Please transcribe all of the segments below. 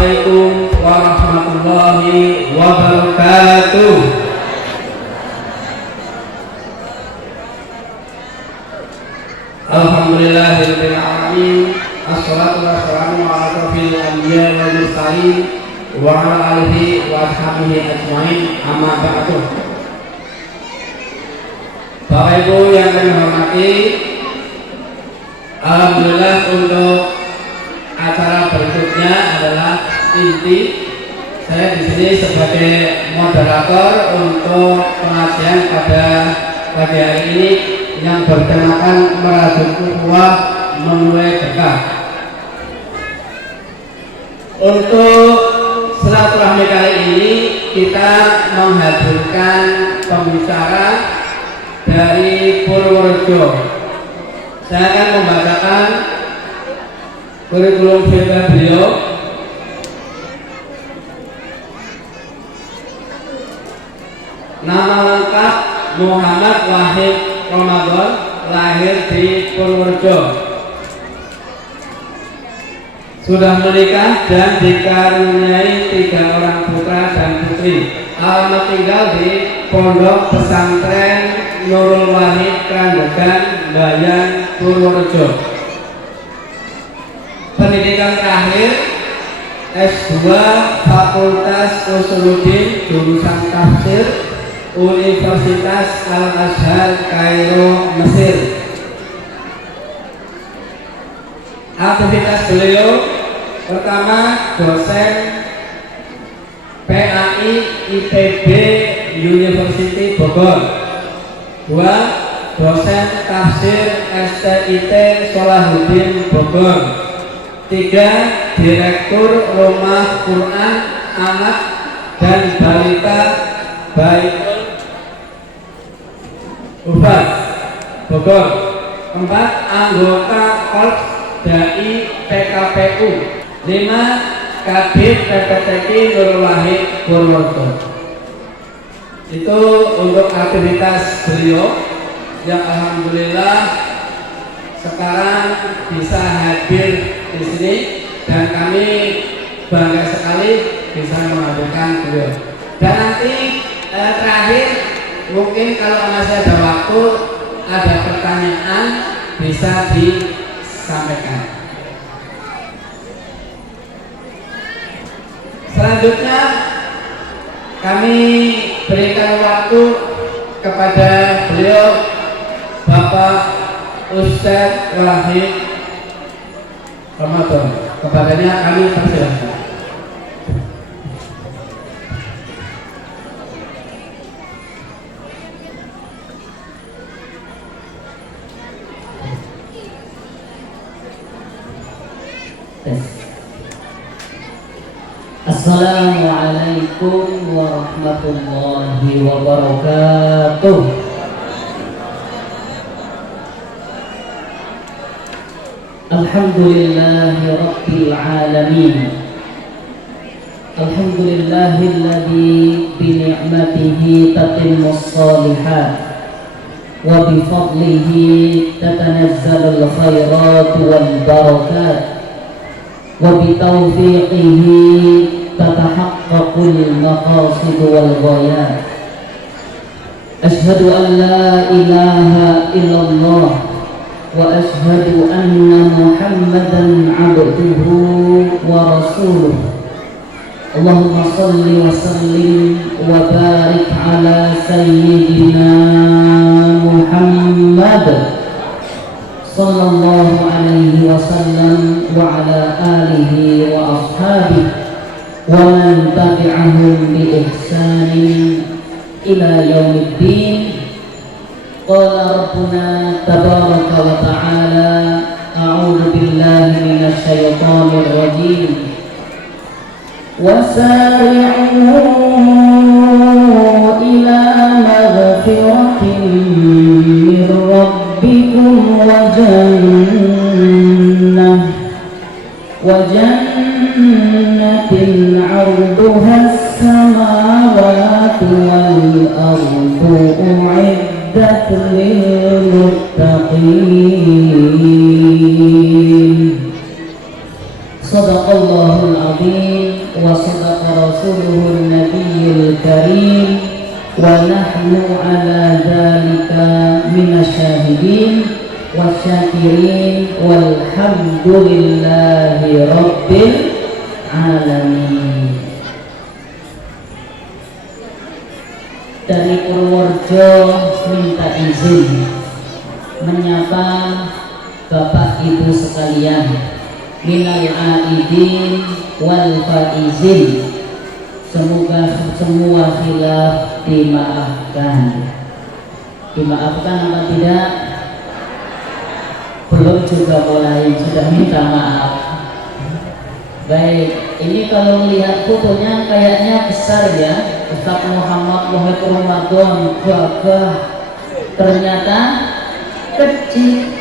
Assalamualaikum warahmatullahi wabarakatuh. Alhamdulillahirabbil alamin. Assalatu wassalamu ala asyrofil anbiya'i wal mursalin wa ala alihi wa ashabihi ajmain. Amma ba'du. Bapak Ibu yang kami hormati, alhamdulillah untuk acara berikutnya adalah inti. Saya di sini sebagai moderator untuk pengajian pada pagi hari ini yang bertemakan merajut ukhuwah menuai berkah. Untuk silaturahmi kali ini kita menghadirkan pembicara dari Purworejo. Saya akan membacakan kurikulum vitae beliau. Nama lengkap Muhammad Wahid Ramadan, lahir di Purworejo. Sudah menikah dan dikaruniai 3 orang putra dan putri. Alamat tinggal di Pondok Pesantren Nurul Wahid Krandegan, Bayan, Purworejo. Pendidikan terakhir S2 Fakultas Usuluddin jurusan Tafsir Universitas Al-Azhar Kairo, Mesir. Aktivitas beliau pertama dosen PAI IPB University Bogor. 2. Dosen Tafsir STIT Salahuddin Bogor. 3. Direktur Rumah Quran Anak dan Balita Baitul Hufaz Bogor. 4. Anggota Korps Dai PKPU. 5. Kabid PPTQ Nurul Wahid Purworejo. Itu untuk aktivitas beliau yang alhamdulillah sekarang bisa hadir di sini dan kami bangga sekali bisa menghadirkan beliau. Dan nanti terakhir mungkin kalau masih ada waktu, ada pertanyaan bisa disampaikan. Selanjutnya kami berikan waktu kepada beliau Bapak Ustadz Wahid Ramadan. Kepadanya kami persilahkan. Assalamualaikum warahmatullahi wabarakatuh. Alhamdulillahi rabbil alamin. Alhamdulillahilladzi bi ni'matihi tatimmus shalihat wa bi fadlihi tatanazzalul khairat wal barakat wa bi taufiqihi tatahaqqaqul maqasid wal ghayat. Asyhadu an la ilaha illallah wa asyhadu anna Muhammadan abduhu wa rasuluh. Allahumma salli wa sallim wa barik ala sayyidina Muhammad sallallahu alaihi wasallam wa ala alihi wa ashabihi wa man tabi'ahum bi ihsanin ila yaumiddin. Qala rabbuna tabaraka wa ta'ala, a'udzu billahi minasy syaithanir rajim. Wasari'u ila maghfiratin min rabbikum wa jannatin 'arduha as-samawati wal ardu u'iddat lil muttaqin. Shadaqallahul 'azim. وصدق رسوله النبي الكريم ونحن على ذلك من الشاهدين والشاكرين والحمد لله رب العالمين. Dari Purworejo minta izin menyapa Bapak Ibu sekalian, minal aidin wal faizin, semoga semua khilaf dimaafkan. Dimaafkan apa tidak? Belum juga mulai, sudah minta maaf. Baik, ini kalau melihat fotonya kayaknya besar ya, Ustaz Muhammad Wahid Ramadan gagah, ternyata kecil.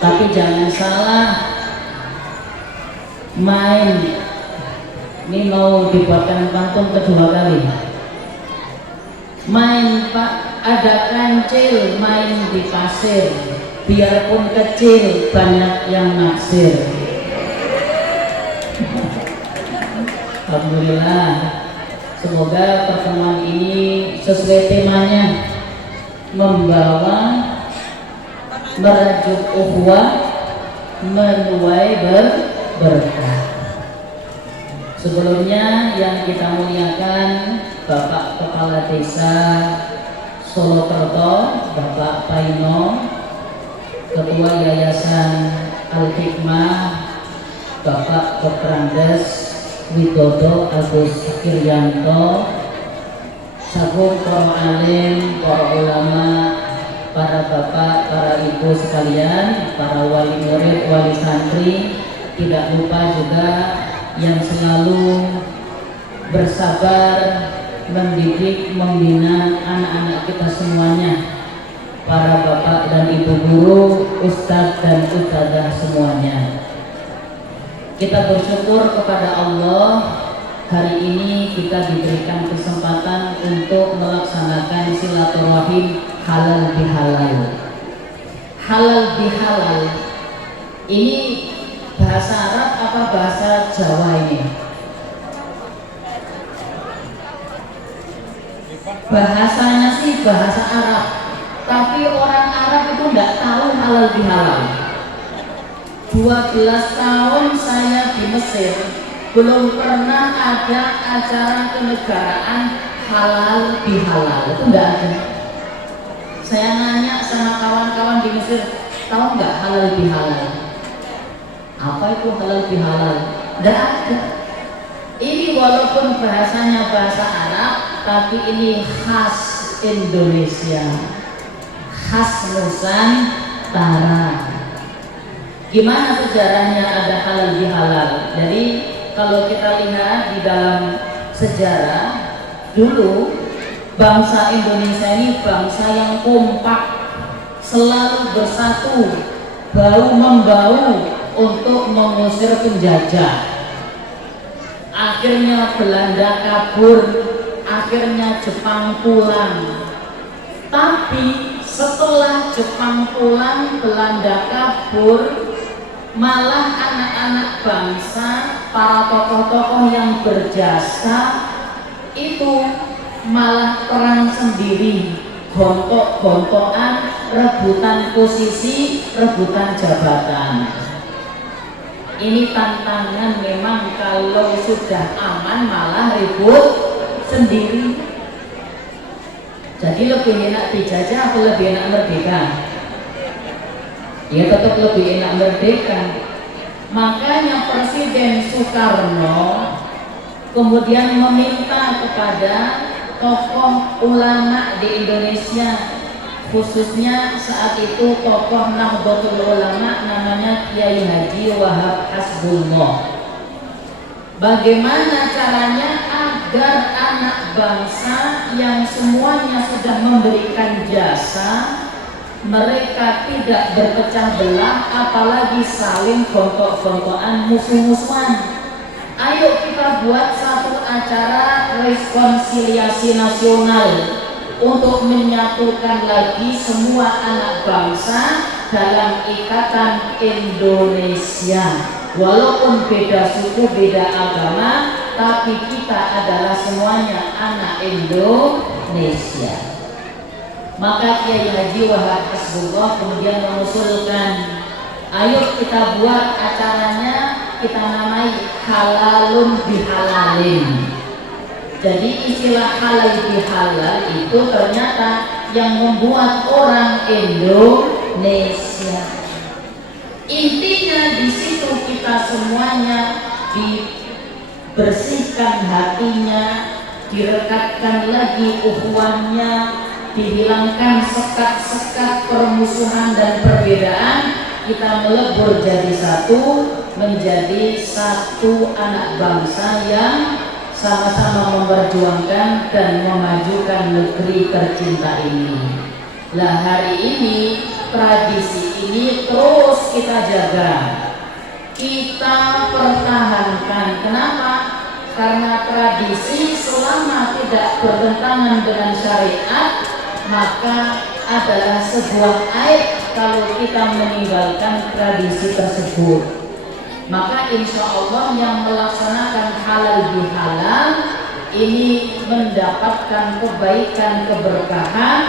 Tapi jangan salah, main ini mau dibuatkan pantun kedua kali. Main Pak, ada kancil main di pasir, biarpun kecil banyak yang naksir. Alhamdulillah, semoga pertemuan ini sesuai temanya, membawa merajuk ukhuwah, menuai berkah. Sebelumnya yang kita muliakan Bapak Kepala Desa Solokerto, Bapak Paino, Ketua Yayasan Al-Hikmah, Bapak Koprandes Widodo Agus Kiryanto, Sagung para alim, para ulama, para bapak, para ibu sekalian, para wali murid, wali santri, tidak lupa juga yang selalu bersabar mendidik, membina anak-anak kita semuanya, para bapak dan ibu guru, ustadz dan ustadzah semuanya. Kita bersyukur kepada Allah, hari ini kita diberikan kesempatan untuk melaksanakan silaturahim halal bihalal. Halal bihalal ini bahasa Arab apa bahasa Jawa ini? Bahasanya sih bahasa Arab, tapi orang Arab itu nggak tahu halal bihalal. 12 tahun saya di Mesir, belum pernah ada acara kenegaraan halal bihalal, itu nggak ada. Saya nanya sama kawan-kawan di Mesir, tahu nggak halal bihalal? Apa itu halal bihalal? Nggak ada. Ini walaupun bahasanya bahasa Arab, tapi ini khas Indonesia, khas Nusantara. Gimana sejarahnya ada halal bihalal? Jadi kalau kita lihat di dalam sejarah, dulu bangsa Indonesia ini bangsa yang kompak, selalu bersatu, bahu membau untuk mengusir penjajah. Akhirnya Belanda kabur, akhirnya Jepang pulang. Tapi setelah Jepang pulang, Belanda kabur, malah anak-anak bangsa, para tokoh-tokoh yang berjasa itu malah perang sendiri, gontok-gontokan, rebutan posisi, rebutan jabatan. Ini tantangan memang, kalau sudah aman malah ribut sendiri. Jadi lebih enak dijajah atau lebih enak merdeka? Ya tetap lebih enak merdeka. Makanya Presiden Soekarno kemudian meminta kepada tokoh ulama di Indonesia, khususnya saat itu tokoh Nahdlatul Ulama namanya Kiai Haji Wahab Hasbullah, bagaimana caranya agar anak bangsa yang semuanya sudah memberikan jasa, mereka tidak berpecah belah, apalagi saling gontok-gontokan, musuh-musuhan. Ayo kita buat satu acara rekonsiliasi nasional untuk menyatukan lagi semua anak bangsa dalam ikatan Indonesia. Walaupun beda suku, beda agama, tapi kita adalah semuanya anak Indonesia. Maka Kiai Haji Wahab Hasbullah kemudian mengusulkan, ayo kita buat acaranya, kita namai halalun bihalalin. Jadi istilah halal bihalal itu ternyata yang membuat orang Indonesia. Intinya di situ kita semuanya dibersihkan hatinya, direkatkan lagi ukhuwahnya, dihilangkan sekat-sekat permusuhan dan perbedaan, kita melebur jadi satu, menjadi satu anak bangsa yang sama-sama memperjuangkan dan memajukan negeri tercinta ini. Lah hari ini tradisi ini terus kita jaga, kita pertahankan. Kenapa? Karena tradisi selama tidak bertentangan dengan syariat, maka adalah sebuah aib kalau kita meninggalkan tradisi tersebut. Maka insya Allah yang melaksanakan halal bihalal ini mendapatkan kebaikan, keberkahan,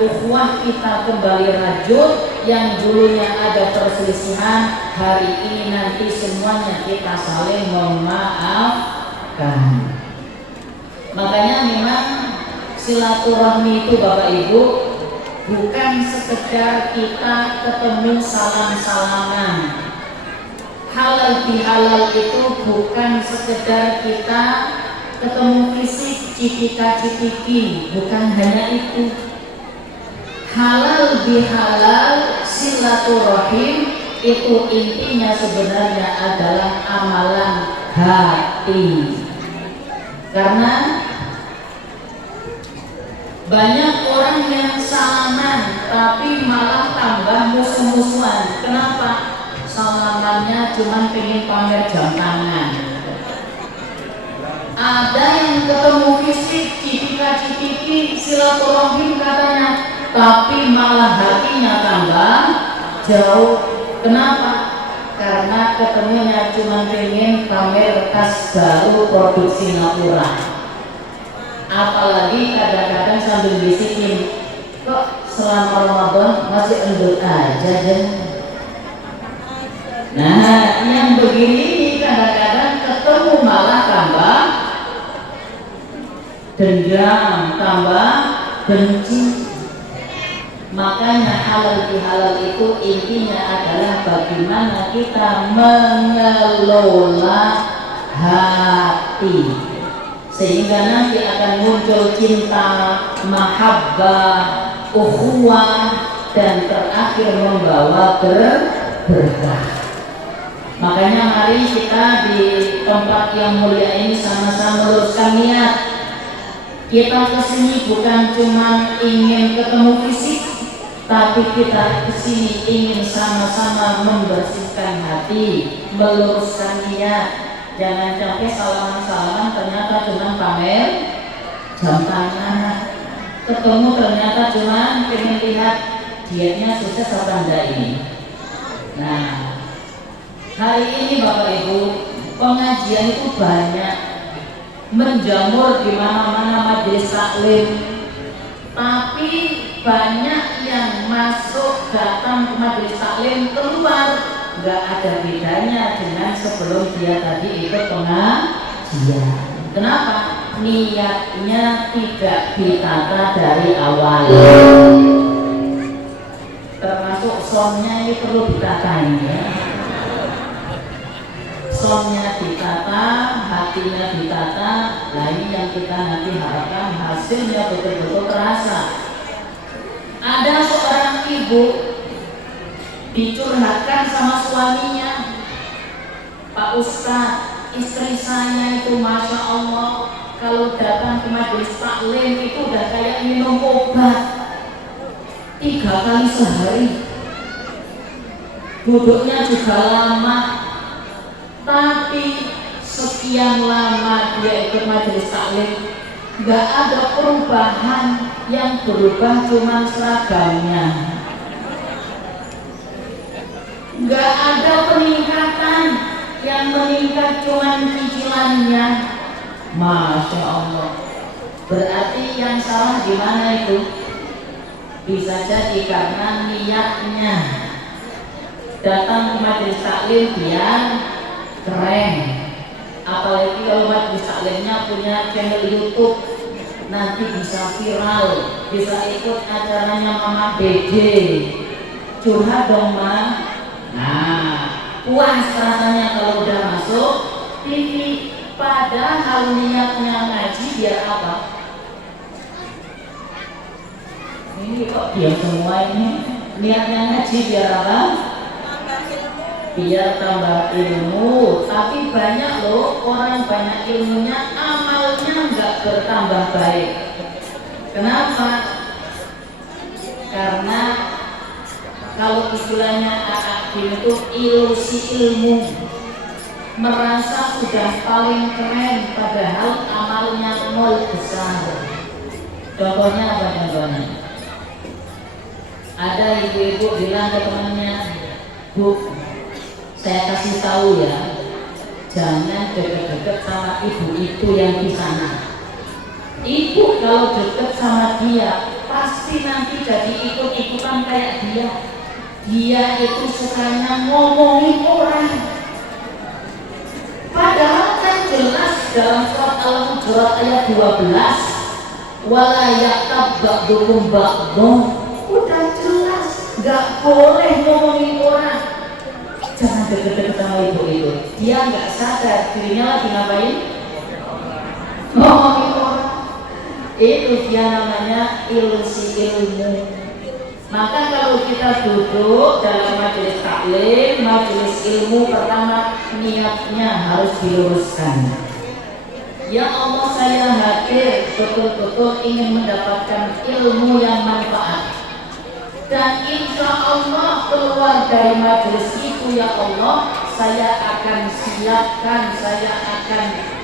ukhuwah kita kembali rajut. Yang dulunya ada perselisihan, hari ini nanti semuanya kita saling memaafkan. Makanya memang silaturahmi itu Bapak Ibu bukan sekedar kita ketemu salam-salaman. Halal bihalal itu bukan sekedar kita ketemu fisik, cipika-cipiki, bukan hanya itu. Halal bihalal silaturahim itu intinya sebenarnya adalah amalan hati. Karena banyak orang yang salaman tapi malah tambah musuh-musuhan. Kenapa? Salamannya cuma pengen pamer jam tangan. Ada yang ketemu fisik, cipika-cipiki, silaturahim katanya, tapi malah hatinya tambah jauh. Kenapa? Karena ketemunya cuma pengen pamer tas baru produk Singapura. Apalagi kadang-kadang sambil bisikin, kok selama Ramadan masih endut aja jen. Nah, yang begini kadang-kadang ketemu malah tambah dendam, tambah benci. Makanya halal bihalal itu intinya adalah bagaimana kita mengelola hati, sehingga nanti akan muncul cinta, mahabbah, ukhuwah, dan terakhir membawa berkah. Makanya mari kita di tempat yang mulia ini sama-sama meluruskan niat. Kita kesini bukan cuma ingin ketemu fisik, tapi kita kesini ingin sama-sama membersihkan hati, meluruskan niat. Jangan sampai salaman-salaman ternyata cuma pamer jam tangan. Ketemu ternyata cuma pengen lihat dietnya sukses apa enggak ini. Nah, hari ini Bapak Ibu, pengajian itu banyak, menjamur di mana-mana majelis taklim, tapi banyak yang masuk datang ke majelis taklim keluar nggak ada bedanya dengan sebelum dia tadi ikut pengajian. Kenapa? Niatnya tidak ditata dari awal. Termasuk somnya ini perlu ditatain ya. Somnya ditata, hatinya ditata. Nah ini yang kita nanti harapkan hasilnya betul-betul terasa. Ada seorang ibu dicurhatkan sama suaminya, Pak Ustadz, istri saya itu Masya Allah kalau datang ke majelis taklim itu udah kayak minum obat 3 kali sehari, duduknya juga lama. Tapi sekian lama dia ikut majelis taklim, nggak ada perubahan, yang berubah cuma seragamnya. Nggak ada peningkatan, yang meningkat cuma cicilannya. Masya Allah. Berarti yang salah di mana itu? Bisa jadi karena niatnya. Datang ke majelis taklim biar keren. Apalagi kalau majelis taklimnya punya channel YouTube, nanti bisa viral, bisa ikut acaranya Mama Dede. Curhat dong, Ma. Nah, puas rasanya kalau udah masuk TV. Padahal niatnya ngaji biar apa? Ini kok diam semua ini. Niatnya ngaji biar apa? Biar tambah ilmu. Tapi banyak loh orang banyak ilmunya, amalnya nggak bertambah baik. Kenapa? Karena kalau istilahnya itu ilusi ilmu, merasa sudah paling keren padahal amalnya nol besar. Contohnya apa contohnya? Ada ibu-ibu bilang ke temannya, Bu, saya kasih tahu ya, jangan deket-deket sama ibu itu yang di sana. Ibu kalau deket sama dia pasti nanti jadi ikut-ikutan kayak dia. Dia itu sukanya ngomongin orang. Padahal kan jelas dalam surat Al-Hujurat ayat 12, wala yaktab ba'dukum ba'dhum. Udah jelas nggak boleh ngomongin orang. Jangan deket-deket sama ibu itu. Dia nggak sadar dirinya lagi ngapain? Ngomongin orang. Itu dia namanya ilusi ilmu. Maka kalau kita duduk dalam majelis taklim, majelis ilmu, pertama niatnya harus diluruskan. Ya Allah, saya hadir betul-betul ingin mendapatkan ilmu yang manfaat. Dan insya Allah keluar dari majelis itu, ya Allah, saya akan siapkan, saya akan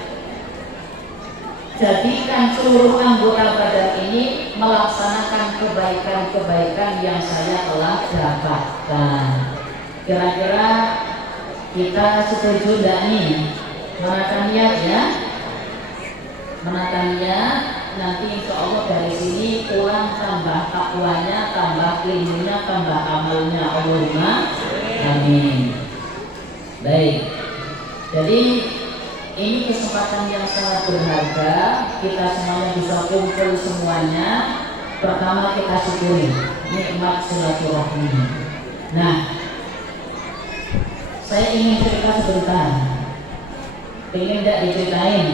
jadikan seluruh anggota badan ini melaksanakan kebaikan-kebaikan yang saya telah dapatkan. Kira-kira kita setuju tidak nih? Menata niat ya, menata niat. Nanti insya Allah dari sini pulang tambah takwanya, tambah ilmunya, tambah amalnya. Allahumma amin. Baik, jadi ini kesempatan yang sangat berharga. Kita semuanya bisa kumpul semuanya. Pertama kita syukuri nikmat silaturahmi. Nah, saya ingin cerita sebentar. Pengen tidak diceritain?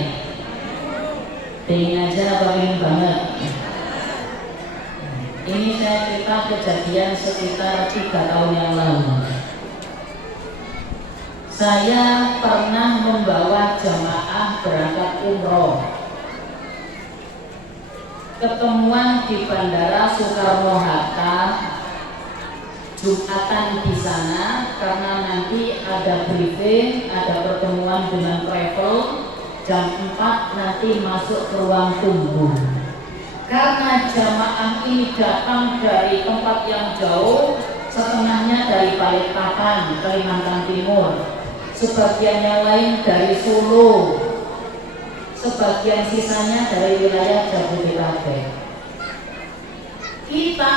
Pengen aja apa pengen banget? Ini saya cerita kejadian sekitar 3 tahun yang lalu. Saya pernah membawa jamaah berangkat umroh. Ketemuan di Bandara Soekarno-Hatta, Jumatan di sana karena nanti ada briefing, ada pertemuan dengan travel. Jam 4 nanti masuk ke ruang tunggu. Karena jamaah ini datang dari tempat yang jauh, setengahnya dari Balikpapan, Kalimantan Timur. Sebagian yang lain dari Solo, sebagian sisanya dari wilayah Jabodetabek. Kita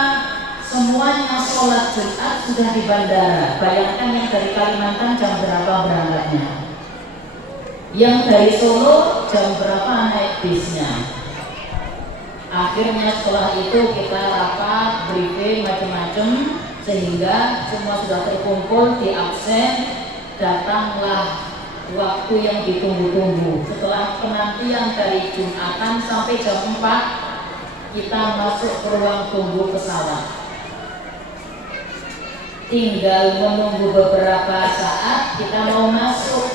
semuanya sholat Jumat sudah di bandara. Bayangkan yang dari Kalimantan jam berapa berangkatnya, yang dari Solo jam berapa naik bisnya. Akhirnya setelah itu kita rapat, briefing, macam-macam, sehingga semua sudah terkumpul di absen. Datanglah waktu yang ditunggu-tunggu. Setelah penantian dari Jumatan sampai jam 4, kita masuk ke ruang tunggu pesawat. Tinggal menunggu beberapa saat, kita mau masuk.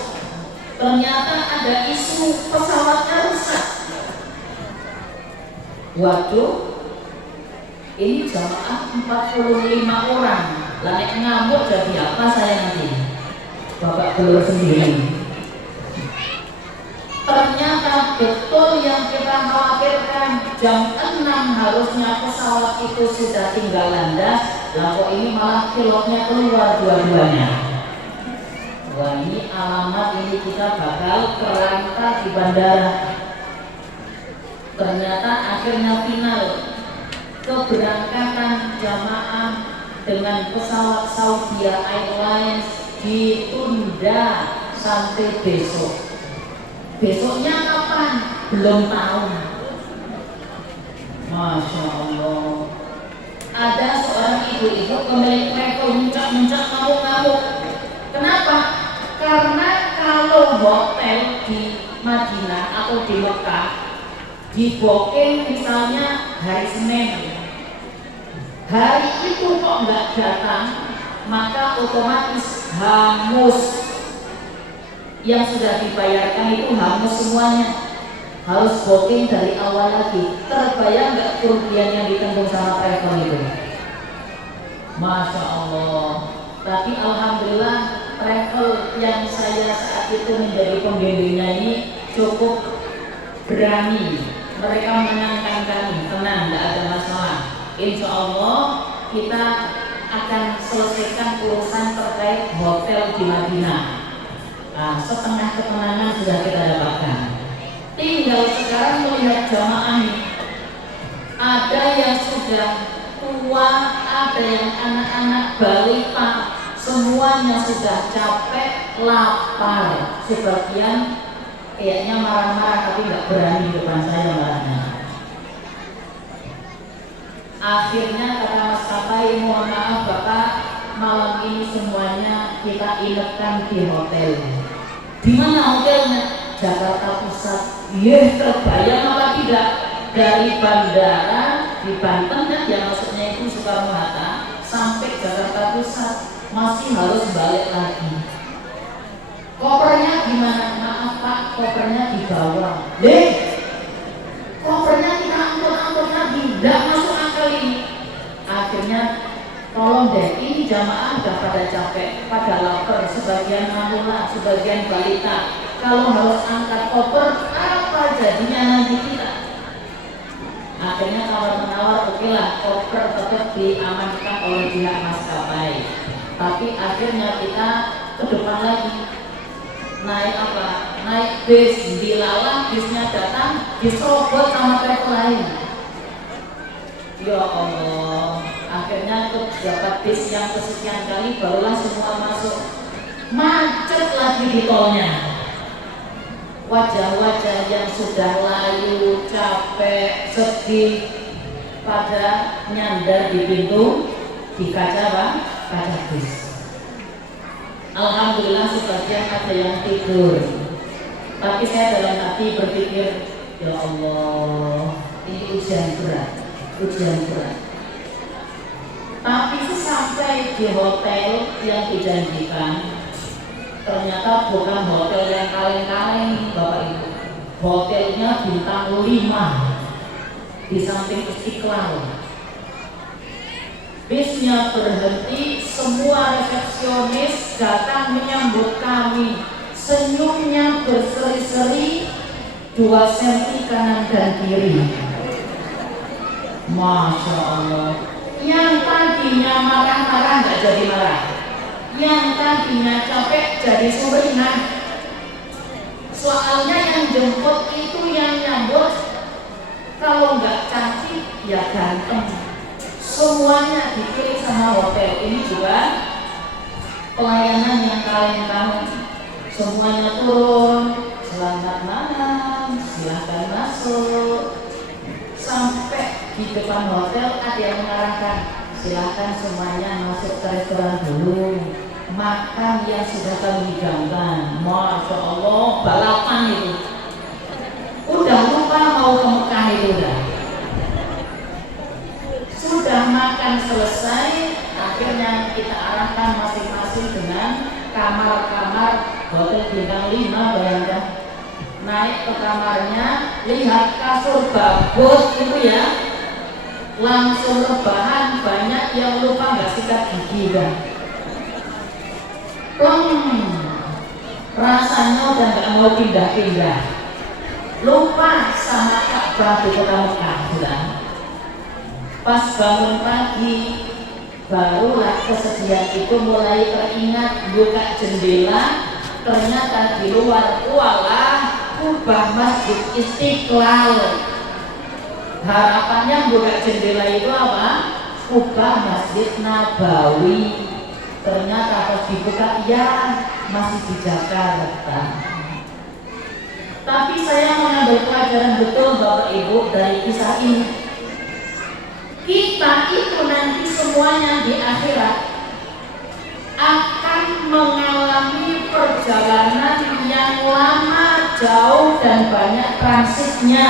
Ternyata ada isu pesawatnya rusak. Waduh, ini jamaah 45 orang. Lanek ngamuk jadi apa saya nanti? Bapak belur sendiri. Ternyata betul yang kita khawatirkan, jam 6 harusnya pesawat itu sudah tinggal landas. Lah kok ini malah pilotnya keluar dua-duanya. Wah, ini alamat ini kita bakal kelantar di bandara. Ternyata akhirnya final keberangkatan jamaah dengan pesawat Saudi Airlines ditunda sampai besok. Besoknya kapan? Belum tahu. Masya Allah. Ada seorang ibu-ibu pemilik travel muncak-muncak ngamuk-ngamuk. Kenapa? Karena kalau hotel di Madinah atau di Mekah di booking misalnya hari Senin, hari itu kok nggak datang, maka otomatis hangus yang sudah dibayarkan itu hangus semuanya, harus booking dari awal lagi. Terbayang nggak kerugian yang ditanggung sama travel itu? Masya Allah. Tapi alhamdulillah travel yang saya saat itu menjadi pembimbingnya ini cukup berani. Mereka menenangkan kami, tenang, tidak ada masalah. Insya Allah kita akan selesaikan urusan terkait hotel di Madinah. Nah, setengah ketenangan sudah kita dapatkan. Tinggal sekarang melihat jamaah ini. Ada yang sudah tua, ada yang anak-anak balita, semuanya sudah capek, lapar. Sebagian kayaknya marah-marah tapi nggak berani depan saya marahnya. Akhirnya kata maskapai, mohon maaf Bapak, malam ini semuanya kita inapkan di hotel. Di mana hotelnya? Jakarta Pusat. Terbayang apa tidak? Dari bandara di Banten kan, yang maksudnya itu Soekarno-Hatta, sampai Jakarta Pusat masih harus balik lagi. Kopernya gimana? Maaf Pak, kopernya dibawa. Kopernya kita angkut-angkut lagi, tidak masuk akal ini. Akhirnya tolong deh, ini jamaah udah pada capek, pada lapar, sebagian manula, sebagian balita. Kalau harus angkat koper, apa jadinya nanti kita? Akhirnya tawar-menawar, oke lah, koper tetap diamankan oleh pihak maskapai. Tapi akhirnya kita ke depan lagi. Naik apa? Naik bis, dilalah, bisnya datang, diserobot sama travel lain. Ya Allah, akhirnya dapat bis yang kesekian kali, barulah semua masuk. Macet lagi di tolnya. Wajah-wajah yang sudah layu, capek, sedih, pada nyandar di pintu, di kaca Pak, kaca bis. Alhamdulillah sebagian ada yang tidur. Tapi saya dalam hati berpikir, ya Allah, ini ujian berat, ujian berat. Tapi sesampai di hotel yang dijanjikan, ternyata bukan hotel yang kaleng-kaleng Bapak Ibu. Hotelnya bintang 5 di samping Istiqlal. Bisnya berhenti, semua resepsionis datang menyambut kami. Senyumnya berseri-seri 2 cm kanan dan kiri. Masya Allah. Yang tadinya marah-marah nggak jadi marah. Yang tadinya capek jadi sumringah. Soalnya yang jemput itu yang nyambut, kalau nggak cantik ya ganteng. Semuanya dipilih sama hotel. Ini juga pelayanan yang kaleng-kaleng. Semuanya turun, selamat malam, silahkan masuk. Sampai di depan hotel ada yang mengarahkan, silahkan semuanya masuk ke restoran dulu, makan yang sudah kami hidangkan. Masya Allah, balapan itu. Udah lupa mau ke Mekah itu udah. Sudah makan selesai, akhirnya kita arahkan masing-masing dengan kamar-kamar hotel bintang 5. Bayangkan, naik ke kamarnya, lihat kasur bagus itu ya, langsung rebahan, banyak yang lupa nggak sikat gigi kan. Rasanya udah nggak mau pindah-pindah, lupa sama Ka'bah di kota Mekah sudah. Pas bangun pagi, barulah kesedihan itu mulai teringat. Buka jendela, ternyata di luar walah kubah Masjid Istiqlal. Harapannya buka jendela itu apa? Kubah Masjid Nabawi. Ternyata pas dibuka, ya masih di Jakarta. Tapi saya mengambil pelajaran betul Bapak Ibu dari kisah ini. Kita itu nanti semuanya di akhirat akan mengalami perjalanan yang lama, jauh, dan banyak transitnya.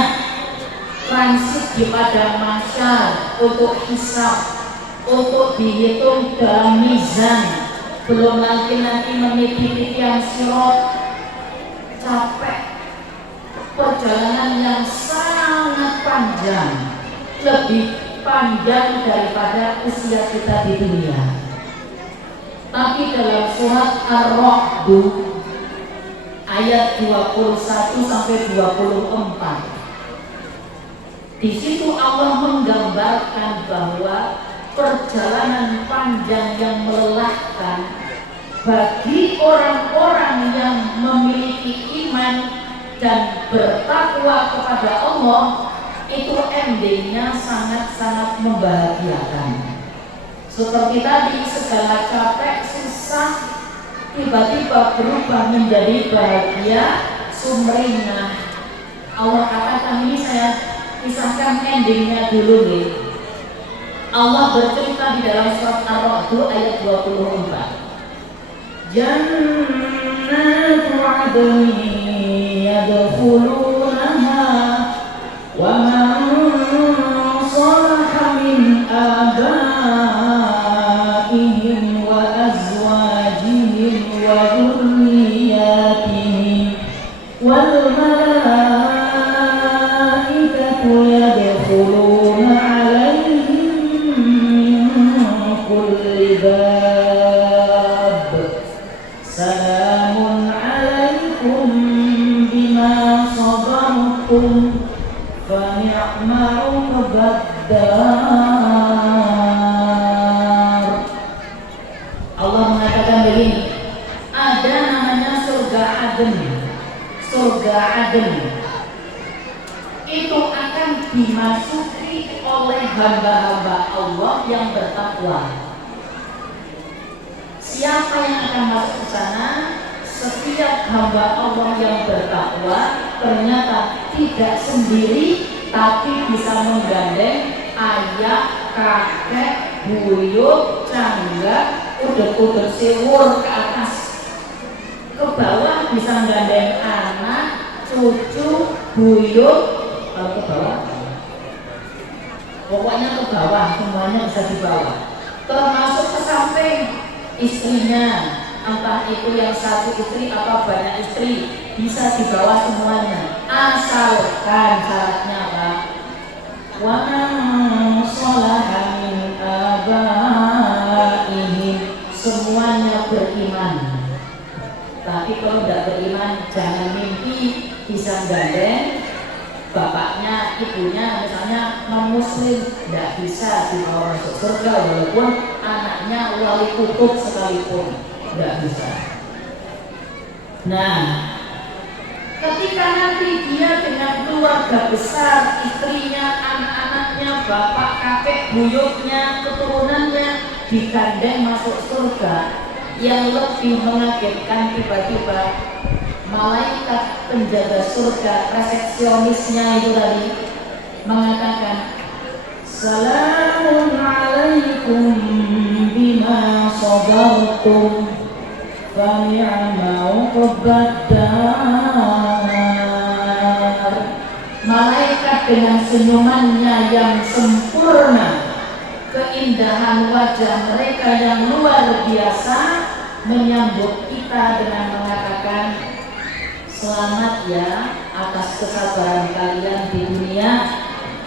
Transit di padang mahsyar untuk hisab, untuk dihitung dalam mizan, belum lagi nanti meniti tiang sirot. Capek, perjalanan yang sangat panjang, lebih panjang daripada usia kita di dunia. Tapi dalam surat Ar-Ra'd ayat 21 sampai 24, di situ Allah menggambarkan bahwa perjalanan panjang yang melelahkan bagi orang-orang yang memiliki iman dan bertakwa kepada Allah itu endingnya sangat-sangat membahagiakan. Seperti tadi, segala capek, susah tiba-tiba berubah menjadi bahagia, sumringah. Allah katakan, ini saya kisahkan endingnya dulu nih. Allah bercerita di dalam surat Ar-Ra'd ayat 24. Jannatu 'adnin yadkhulunaha wa man salaha min abaihim wa azwajihim wa dhurriyyatihim wal يدخلون عليهم من كل باب سلام عليكم بما صبرتم فنعم عقبى الدار. Allah mengatakan begini, ada namanya surga Aden. Surga Aden itu akan dimasuki oleh hamba-hamba Allah yang bertakwa. Siapa yang akan masuk ke sana? Setiap hamba Allah yang bertakwa ternyata tidak sendiri, tapi bisa menggandeng ayah, kakek, buyut, cangga, udah sewur ke atas. Ke bawah bisa menggandeng anak, cucu, buyut. Kalau ke bawah, pokoknya ke bawah, semuanya bisa di bawah. Termasuk ke samping istrinya, entah itu yang satu istri atau banyak istri, bisa di bawah semuanya. Asalkan syaratnya apa? Wa man sholaha min abaihim, semuanya beriman. Tapi kalau tidak beriman, jangan mimpi bisa gandeng bapaknya, ibunya, misalnya non-muslim, tidak bisa dibawa masuk surga walaupun anaknya wali kutub sekalipun, tidak bisa. Nah, ketika nanti dia dengan keluarga besar, istrinya, anak-anaknya, bapak, kakek, buyutnya, keturunannya digandeng masuk surga, yang lebih mengagetkan tiba-tiba malaikat penjaga surga, resepsionisnya itu tadi mengatakan, Salamun alaikum bima sabartum fa ni'ma uqbad dar. Malaikat dengan senyumannya yang sempurna, keindahan wajah mereka yang luar biasa menyambut kita dengan mengatakan, selamat ya atas kesabaran kalian di dunia.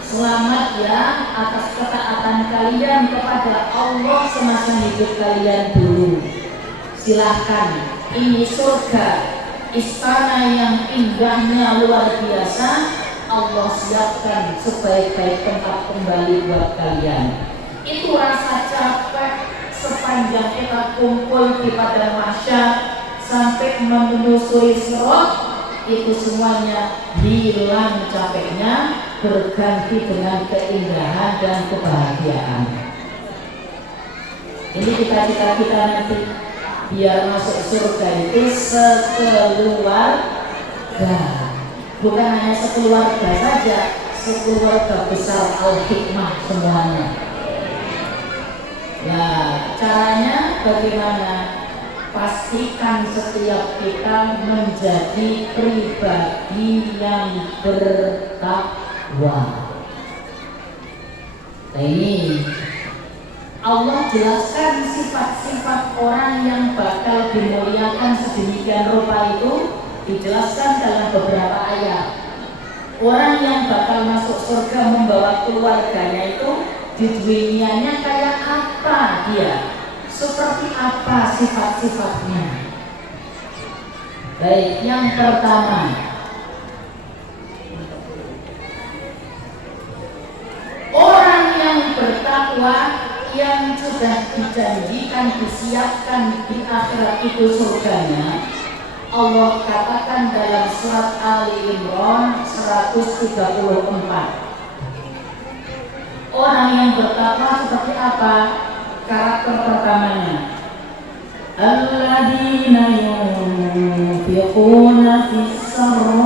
Selamat ya atas ketaatan kalian kepada Allah semasa hidup kalian dulu. Silahkan, ini surga, istana yang indahnya luar biasa. Allah siapkan sebaik-baik tempat kembali buat kalian. Itu rasa capek sepanjang kita kumpul di padang mahsyar sampai menyusuri sirat, itu semuanya hilang capeknya, berganti dengan keindahan dan kebahagiaan. Ini cita-cita kita nanti, biar masuk surga itu sekeluarga, bukan hanya sekeluarga saja, sekeluarga besar Al-Hikmah semuanya. Nah, caranya bagaimana? Pastikan setiap kita menjadi pribadi yang bertakwa. Nah, ini Allah jelaskan sifat-sifat orang yang bakal dimuliakan sedemikian rupa itu, dijelaskan dalam beberapa ayat. Orang yang bakal masuk surga membawa keluarganya itu di dunianya kayak apa dia? Seperti apa sifat-sifatnya? Baik, yang pertama, orang yang bertakwa yang sudah dijanjikan, disiapkan di akhirat itu surganya. Allah katakan dalam surat Ali Imran 134. Orang yang bertakwa seperti apa? Karakter pertamanya, alladzina yunfiquna fis sarra'i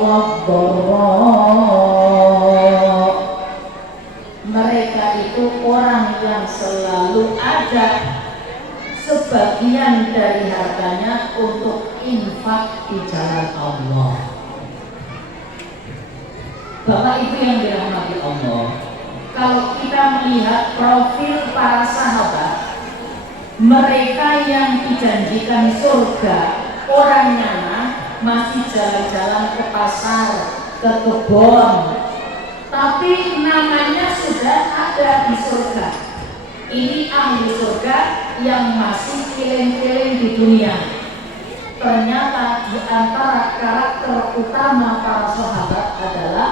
wad-dharra. Mereka itu orang yang selalu ada sebagian dari hartanya untuk infak di jalan Allah. Bapak Ibu yang dirahmati Allah, kalau kita melihat profil para sahabat, mereka yang dijanjikan surga, orangnya masih jalan-jalan ke pasar, ke kebun, tapi namanya sudah ada di surga. Ini ahli surga yang masih keliling-keliling di dunia. Ternyata di antara karakter utama para sahabat adalah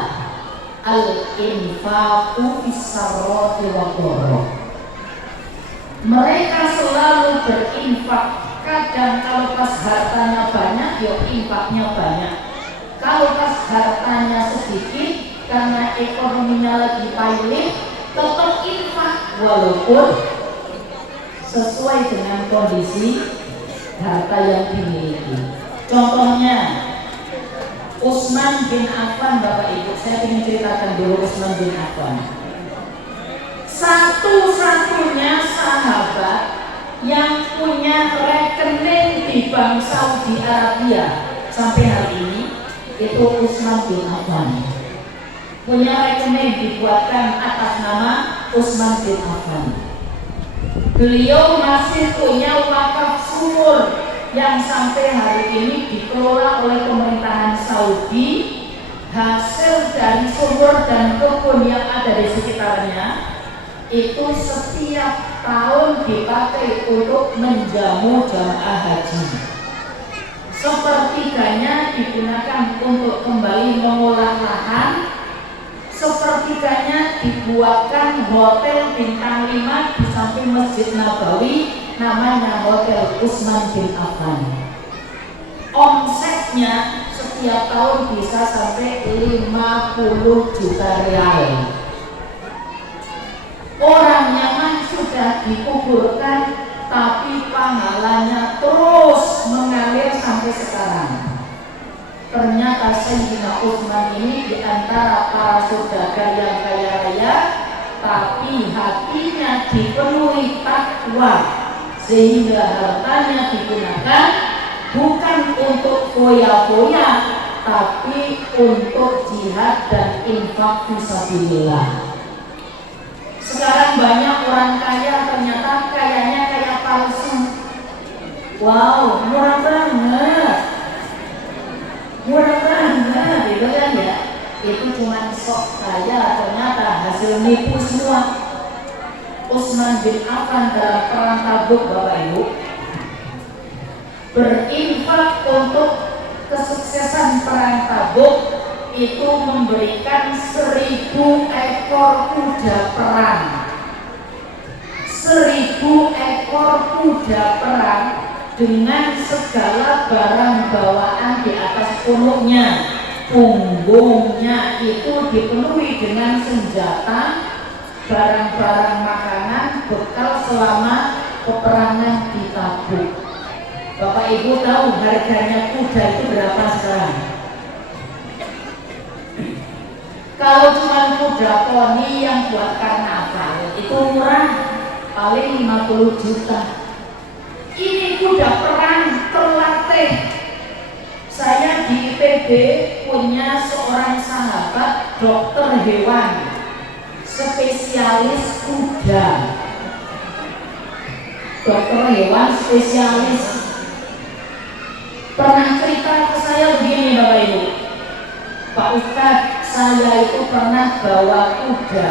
al-infaqu fis-sarra'i wad-dharra. Mereka selalu berinfak. Kadang kalau pas hartanya banyak, ya infaknya banyak. Kalau pas hartanya sedikit, karena ekonominya lagi payah, tetap infak walaupun sesuai dengan kondisi harta yang dimiliki. Contohnya Utsman bin Affan, Bapak Ibu, saya ingin ceritakan dulu Utsman bin Affan. Satu-satunya sahabat yang punya rekening di Bank Saudi Arabia sampai hari ini itu Utsman bin Affan. Punya rekening dibuatkan atas nama Utsman bin Affan. Beliau masih punya wakaf sumur yang sampai hari ini dikelola oleh pemerintahan Saudi. Hasil dari sumur dan kebun yang ada di sekitarnya itu setiap tahun dipakai untuk menjamu jamaah haji. Sepertiganya digunakan untuk kembali mengolah lahan, sepertiganya dibuatkan hotel bintang 5 di samping Masjid Nabawi, namanya Hotel Utsman bin Affan. Omsetnya setiap tahun bisa sampai 50 juta rial. Orangnya kan sudah dikuburkan, tapi pahalanya terus mengalir sampai sekarang. Ternyata Sayyidina Utsman ini diantara para saudagar yang kaya raya, tapi hatinya dipenuhi takwa, sehingga hartanya digunakan bukan untuk foya-foya, tapi untuk jihad dan infak fisabilillah. Sekarang banyak orang kaya ternyata kayanya kayak palsu. Wow, murah banget, gitu kan ya? Itu cuma sok kaya, ternyata hasil nipu semua. Utsman bin Affan dalam perang Tabuk, Bapak Ibu, berinfak untuk kesuksesan perang Tabuk itu memberikan 1000 ekor kuda perang. 1000 ekor kuda perang dengan segala barang bawaan di atas punuknya, punggung, punggungnya itu dipenuhi dengan senjata, barang-barang makanan, bekal selama peperangan di Tabuk. Bapak Ibu tahu harganya kuda itu berapa sekarang? Kalau cuma kuda poni yang buat karnaval itu murah, paling 50 juta. Ini kuda perang terlatih. Saya di IPB punya seorang sahabat dokter hewan, spesialis kuda. Dokter hewan spesialis pernah cerita ke saya begini, Bapak Ibu. Pak Ustadz, saya itu pernah bawa kuda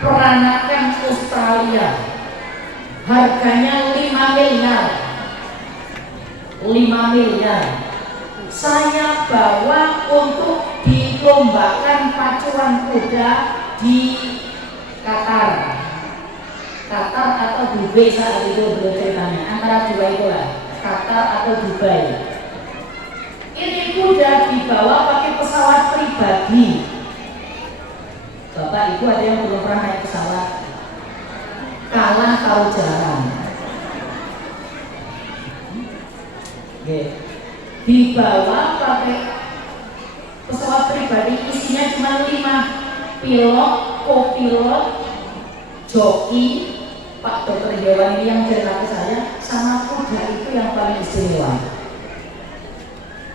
peranakan Australia, harganya 5 miliar. 5 miliar. Saya bawa untuk dilombakan pacuan kuda di Qatar atau Dubai saat itu belum ceritanya, antara dua itulah, Qatar atau Dubai. Ini kuda dibawa pakai pesawat pribadi. Bapak Ibu ada yang belum pernah naik pesawat? Kalah kalau jarang. Dibawa pakai pesawat pribadi, isinya cuma 5 pilot, kopilot, joki, Pak Dokter Hewan ini yang cerita ke saya, sama kuda itu yang paling istimewa.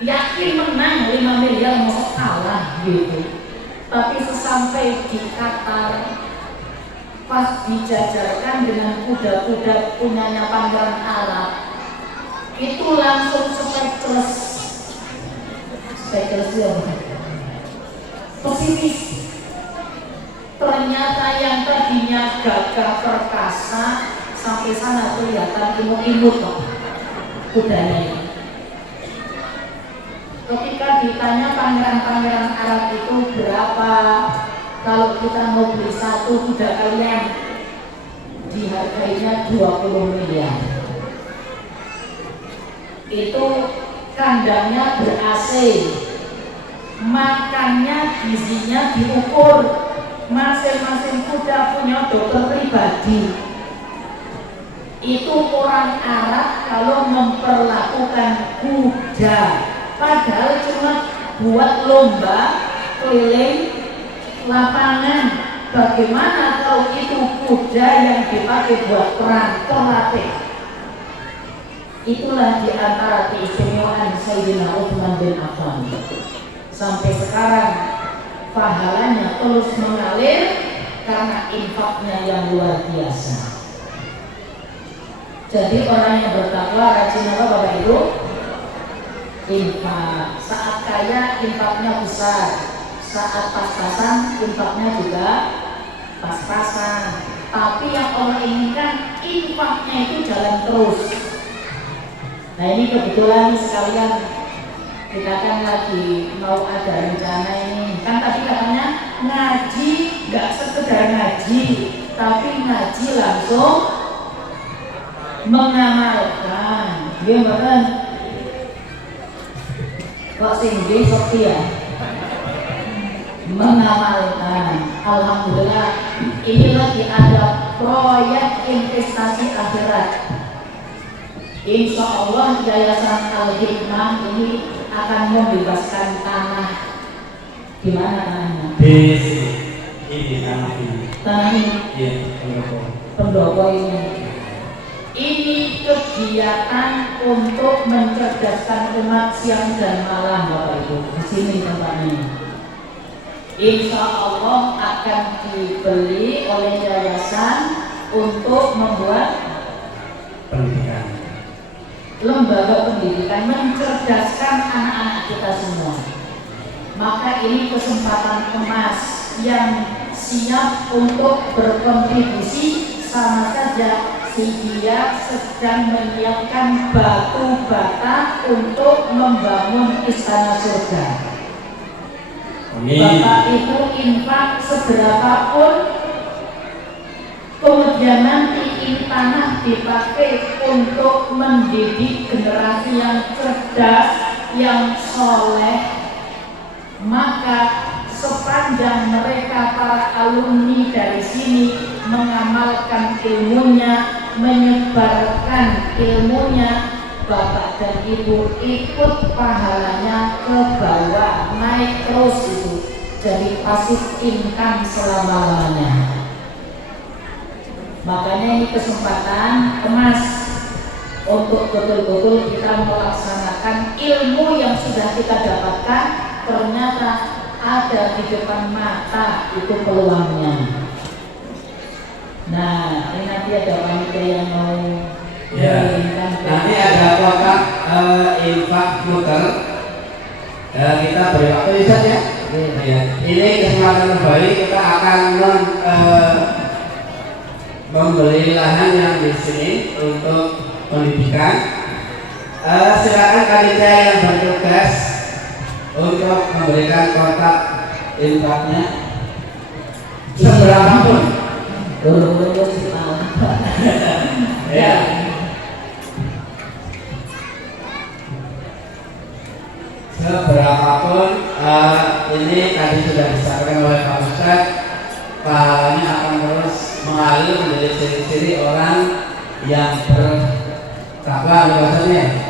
Yakin menang 5 miliar, mau kalah gitu. Tapi sesampai di Qatar, pas dijajarkan dengan kuda-kuda punyanya Pangeran Arab, itu langsung speechless ya, pesimis. Ternyata yang tadinya gagah perkasa sampai sana kelihatan imut-imut kok kudanya ini. Ketika ditanya pangeran-pangeran Arab itu berapa kalau kita mau beli satu kuda kalian, dihargainya 20 miliar. Itu kandangnya ber-AC, makannya gizinya diukur, masing-masing kuda punya dokter pribadi. Itu orang Arab kalau memperlakukan kuda, padahal cuma buat lomba keliling lapangan. Bagaimana kalau itu kuda yang dipakai buat perang terlatih? Itulah diantara keistimewaan Sayyidina Utsman bin Affan. Sampai sekarang pahalanya terus mengalir karena infaknya yang luar biasa. Jadi orang yang bertakwa rajin apa Bapak Ibu? Infak. Saat kaya infaknya besar, saat pas-pasan infaknya juga pas-pasan. Tapi yang Allah inginkan infaknya itu jalan terus. Nah ini kebetulan sekalian kita kan lagi mau ada rencana ini. Kan tadi katanya ngaji nggak sekedar ngaji, tapi ngaji langsung mengamalkan. Dia bahkan kok tinggi seperti ya mengamalkan. Alhamdulillah ini lagi ada proyek investasi akhirat. Insya Allah Yayasan Al-Hikmah ini akan membebaskan tanah. Di mana tanahnya? Di ini tanah ini. Tanah ini? Iya, pendopo. Pendopo ini. Ini kegiatan untuk mencerdaskan umat siang dan malam, Bapak Ibu. Di sini tempatnya. Insya Allah akan dibeli oleh yayasan untuk membuat Pendidikan. Lembaga pendidikan, mencerdaskan anak-anak kita semua. Maka ini kesempatan emas yang siap untuk berkontribusi. Sama saja si dia sedang menyiapkan batu bata untuk membangun istana surga. Amin. Bapak Ibu infak seberapapun, kemudian nanti ini tanah dipakai untuk mendidik generasi yang cerdas, yang soleh, maka alumni dari sini mengamalkan ilmunya, menyebarkan ilmunya, Bapak dan Ibu ikut pahalanya ke bawah, naik terus itu jadi pasif income selama-lamanya. Makanya ini kesempatan emas untuk betul-betul kita melaksanakan ilmu yang sudah kita dapatkan. Ternyata ada di depan mata itu peluangnya. Nah, ini nanti ada panitia yang mau nanti ada kotak infak muter. Kita beri waktu Ustaz ya. Ini kesempatan kembali kita akan membeli lahan yang di sini untuk pendidikan. Silakan panitia yang bertugas untuk memberikan kotak infaknya seberapapun. Ya. Seberapapun ini tadi sudah disampaikan oleh Pak Ustaz, pahalanya akan terus mengalir menjadi ciri-ciri orang yang bertakwa bahasanya.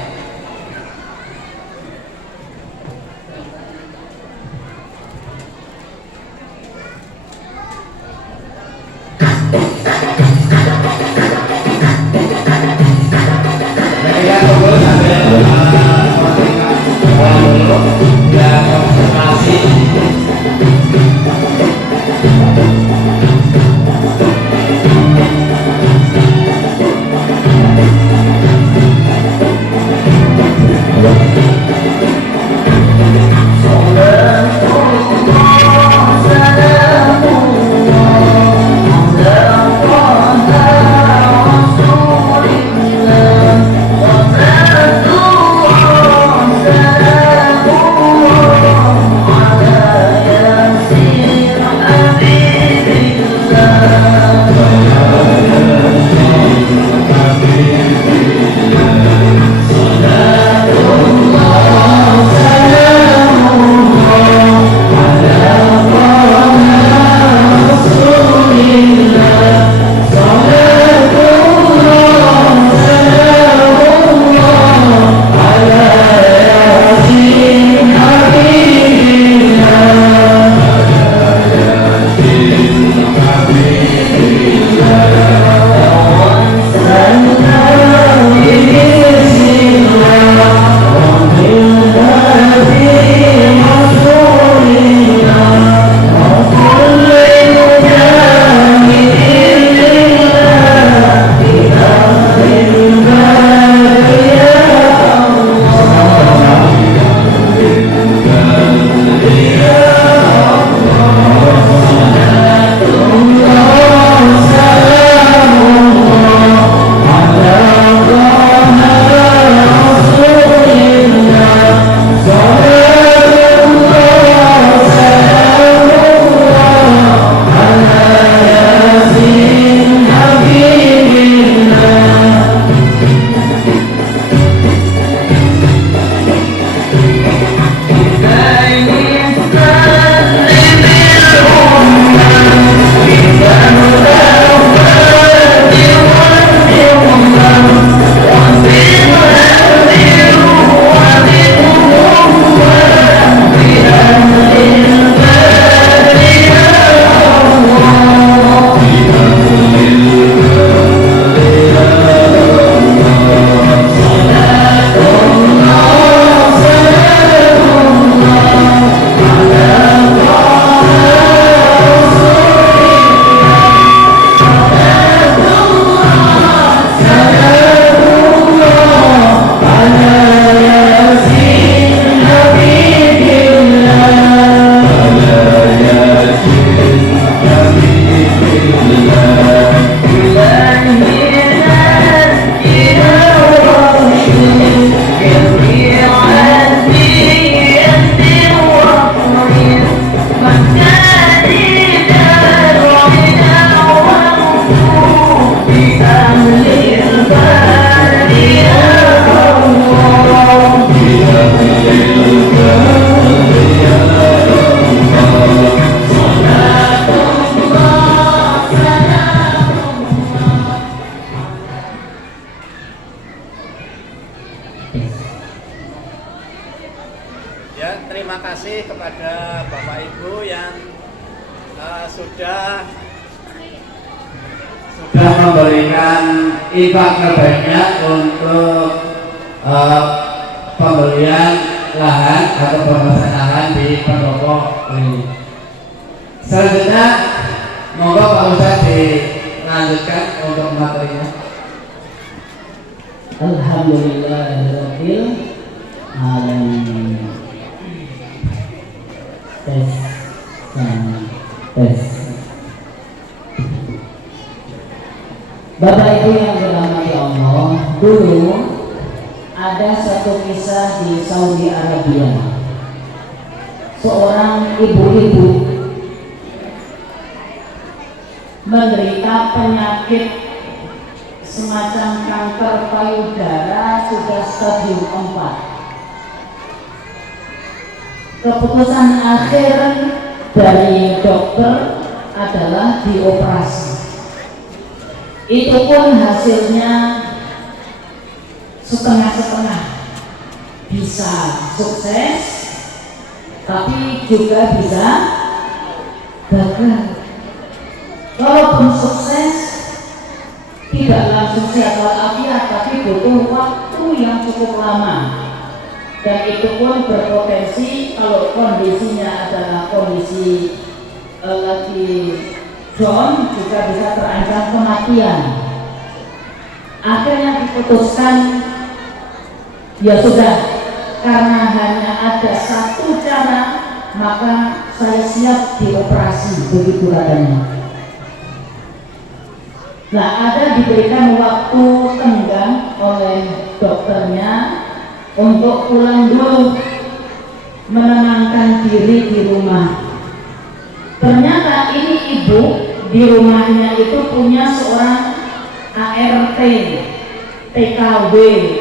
Ya, terima kasih kepada Bapak Ibu yang sudah memberikan infak terbaiknya untuk pembelian lahan atau pembebasan lahan di pendopo ini. Selanjutnya, monggo Pak Ustadz dilanjutkan untuk materinya. Alhamdulillahirabbil alamin. Tes dan tes. Bapak Ibu yang dirahmati Allah, dulu ada satu kisah di Saudi Arabia. Seorang ibu-ibu menderita penyakit semacam kanker payudara sudah stadium 4. Keputusan akhir dari dokter adalah dioperasi. Itu pun hasilnya setengah-setengah, bisa sukses tapi juga bisa gagal. Walaupun sukses tidak langsung sehat walafiat, tapi butuh waktu yang cukup lama, dan itu pun berpotensi kalau kondisinya adalah kondisi lagi down juga bisa terancam kematian. Akhirnya diputuskan, ya sudah, karena hanya ada satu cara, maka saya siap dioperasi, begitu katanya. Nah, ada diberikan waktu tenggang oleh dokternya untuk pulang dulu, menenangkan diri di rumah. Ternyata ini ibu di rumahnya itu punya seorang ART TKW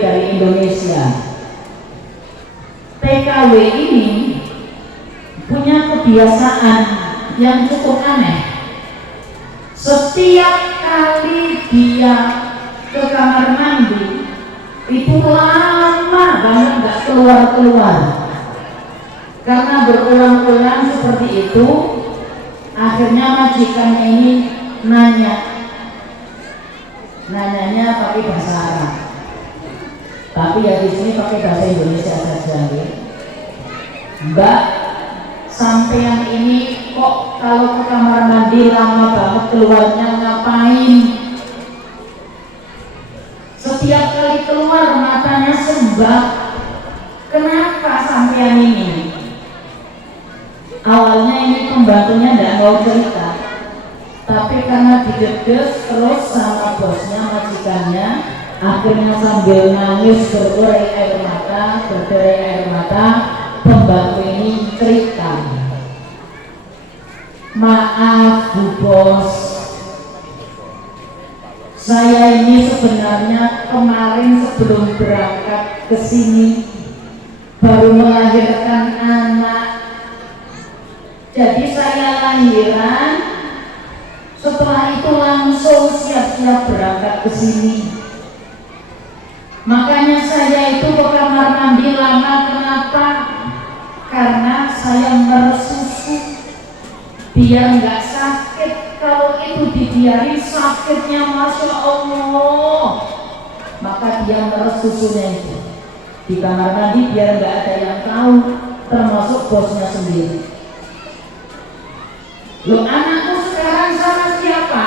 dari Indonesia. TKW ini punya kebiasaan yang cukup aneh. Setiap kali dia ke kamar mandi itu lama banget nggak keluar-keluar. Karena berulang-ulang seperti itu, akhirnya majikannya ini nanyanya pakai bahasa Arab, tapi ya di sini pakai bahasa Indonesia saja, ya. Mbak, sampean ini kok kalau ke kamar mandi lama banget keluarnya, ngapain? Setiap kali keluar matanya sembab, kenapa sampean ini? Awalnya ini pembantunya tidak mau cerita, tapi karena didedes terus sama bosnya, majikannya, akhirnya sambil nangis berderai air mata, pembantu ini cerita. Maaf Bu Bos, saya ini sebenarnya kemarin sebelum berangkat ke sini baru melahirkan anak. Jadi saya lahiran, setelah itu langsung siap-siap berangkat ke sini. Makanya saya itu ke kamar mandi lama. Kenapa? Karena saya meres susu biar nggak sakit. Kalau itu dibiarin sakitnya Masya Allah. Maka dia meres susunya itu di kamar mandi biar nggak ada yang tahu, termasuk bosnya sendiri. Loh, anakku sekarang sama siapa?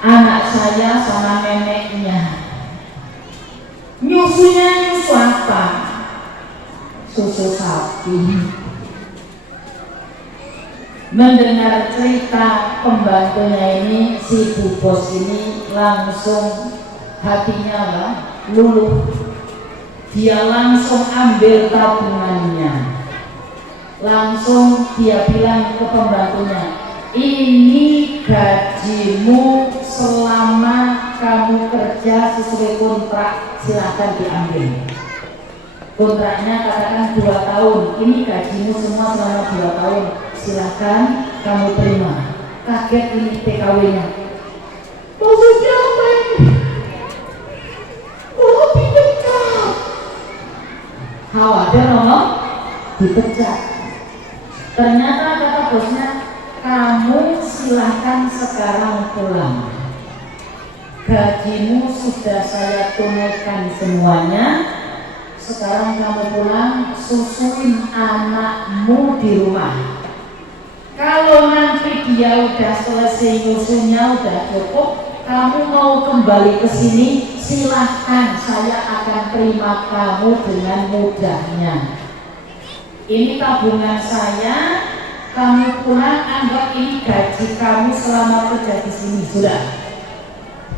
Anak saya sama neneknya. Nyusunya nyusu apa? Susu sapi. Mendengar cerita pembantunya ini, si Bu Bos ini langsung hatinya lah luluh. Dia langsung ambil tabungannya. Langsung dia bilang ke pembantunya, ini gajimu selama kamu kerja sesuai kontrak, silahkan diambil. Kontraknya katakan 2 tahun, ini gajimu semua selama 2 tahun, silahkan kamu terima. Kaget ini TKW-nya. Maksudnya apa ini? Oh, pinjam. khawatir ngomong dipecat. Ternyata kata bosnya, kamu silahkan sekarang pulang, gajimu sudah saya tunaikan semuanya, sekarang kamu pulang, susuin anakmu di rumah. Kalau nanti dia udah selesai nyusunya, udah cukup, kamu mau kembali ke sini, silahkan, saya akan terima kamu dengan mudahnya. Ini tabungan saya, kamu pulang, anggap ini gaji kamu selama kerja di sini. Sudah.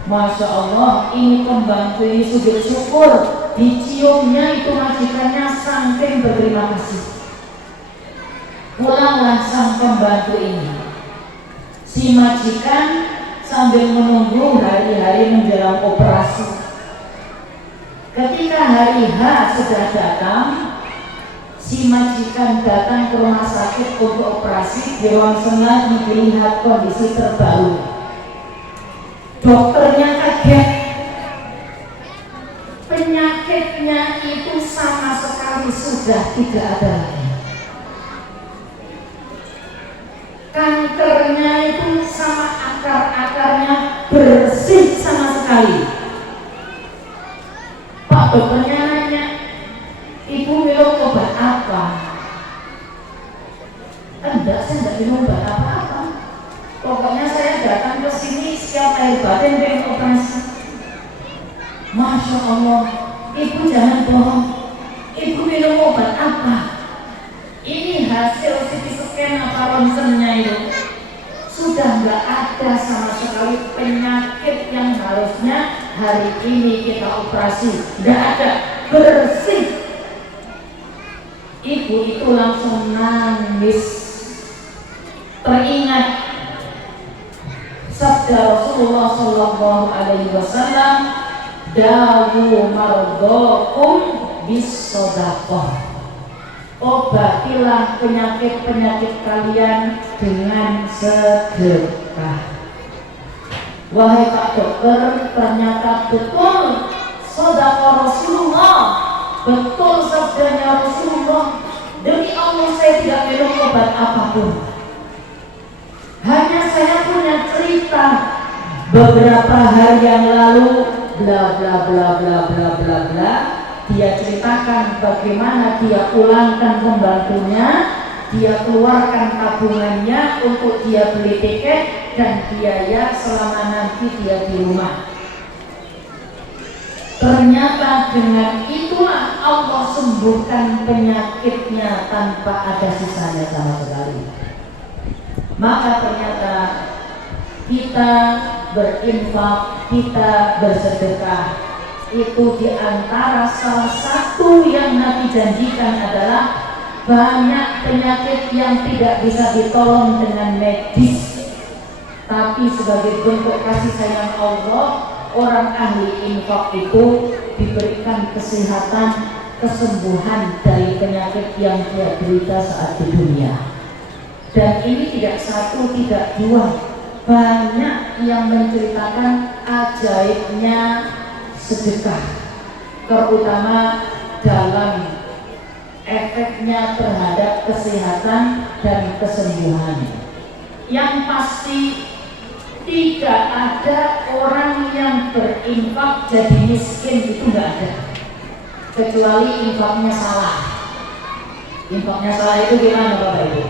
Masya Allah, ini pembantu ini sujud syukur, diciumnya itu majikannya saking berterima kasih. Pulanglah sang pembantu ini. Si majikan sambil menunggu hari-hari menjelang operasi. Ketika hari H sudah datang, si majikan datang ke rumah sakit untuk operasi. Di ruang sengat dilihat kondisi terbaru. Dokternya kaget. Penyakitnya itu sama sekali sudah tidak ada lagi. Kankernya itu sama akar-akarnya bersih sama sekali. Pak dokternya nanya, ibu minum obat apa? Enggak, saya enggak minum obat apa-apa. Pokoknya saya datang ke sini siap air batin pengen operasi. Masya Allah, ibu jangan bohong. Ibu minum obat apa? Ini hasil CT scan apa ronsennya itu sudah nggak ada sama sekali penyakit yang harusnya hari ini kita operasi, nggak ada, bersih. Ibu itu langsung nangis, teringat sabda Rasulullah Shallallahu Alaihi Wasallam, dawu mardokum bis sodaqah. Obatilah penyakit-penyakit kalian dengan sedekah. Wahai Pak Dokter, ternyata betul sedekah Rasulullah, betul sabdanya Rasulullah. Demi Allah saya tidak minum obat apapun. Hanya saya punya cerita beberapa hari yang lalu, bla bla bla bla bla bla bla. Dia ceritakan bagaimana dia pulangkan pembantunya, dia keluarkan tabungannya untuk dia beli tiket dan biaya selama nanti dia di rumah. Ternyata dengan itulah Allah sembuhkan penyakitnya tanpa ada sisanya sama sekali. Maka ternyata kita berinfak, kita bersedekah, itu diantara salah satu yang Nabi janjikan adalah banyak penyakit yang tidak bisa ditolong dengan medis, tapi sebagai bentuk kasih sayang Allah, orang ahli infak itu diberikan kesehatan, kesembuhan dari penyakit yang dia derita saat di dunia. Dan ini tidak satu, tidak dua, banyak yang menceritakan ajaibnya sedekah, terutama dalam efeknya terhadap kesehatan dan kesembuhan. Yang pasti tidak ada orang yang berinfak jadi miskin, itu nggak ada, kecuali infaknya salah. Infaknya salah itu gimana Bapak Ibu?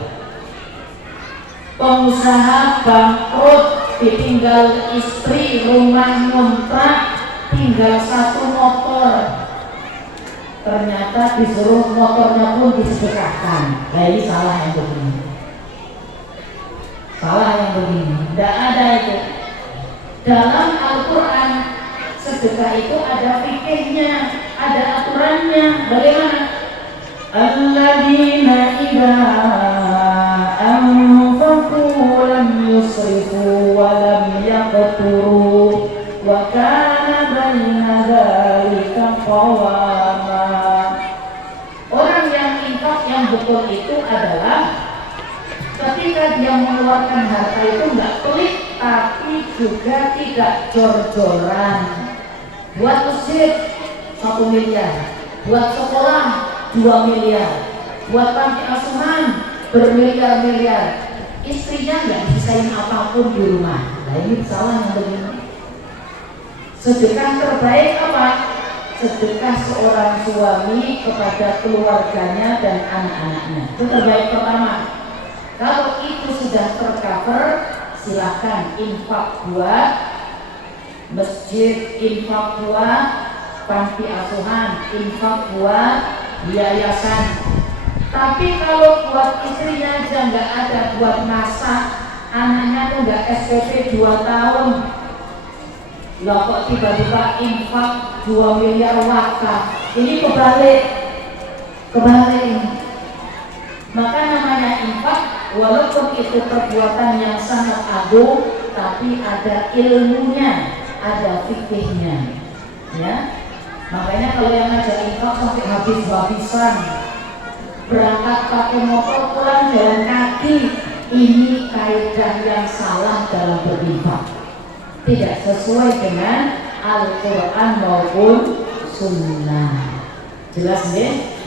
Pengusaha bangkrut, ditinggal istri, rumah ngontrak, tinggal satu motor, ternyata disuruh motornya pun disedekahkan. Nah ini salah yang begini, salah yang begini, tidak ada itu. Dalam Al-Quran sedekah itu ada fikihnya, ada aturannya. Bagaimana? Alladzina idza anfaqu lam yusrifu wa lam yaqturu wa kana baina dzalika qawama. Orang yang infak yang betul itu adalah ketika dia mengeluarkan harta itu nggak pelit, tapi juga tidak jor-joran. Buat masjid 1 miliar, buat sekolah 2 miliar, buat panti asuhan bermiliar-miliar, istrinya nggak sisain apapun di rumah. Nah ini salah yang begini. Sedekah terbaik apa? Sedekah seorang suami kepada keluarganya dan anak-anaknya. Itu terbaik pertama. Kalau itu sudah tercover, silahkan infak buat masjid, infak buat panti asuhan, infak buat yayasan. Tapi kalau buat istrinya aja nggak ada buat masak, anaknya tuh nggak SPP 2 tahun, lah kok tiba-tiba infak 2 miliar wakaf. Ini kebalik ini. Maka namanya infak, walaupun itu perbuatan yang sangat agung, tapi ada ilmunya, ada fikihnya, ya. Makanya kalau yang ngajak infak sampai habis-habisan, berangkat pakai motor pulang jalan kaki, ini kaidah yang salah dalam berinfak, tidak sesuai dengan Al-Quran maupun Sunnah. Jelas deh?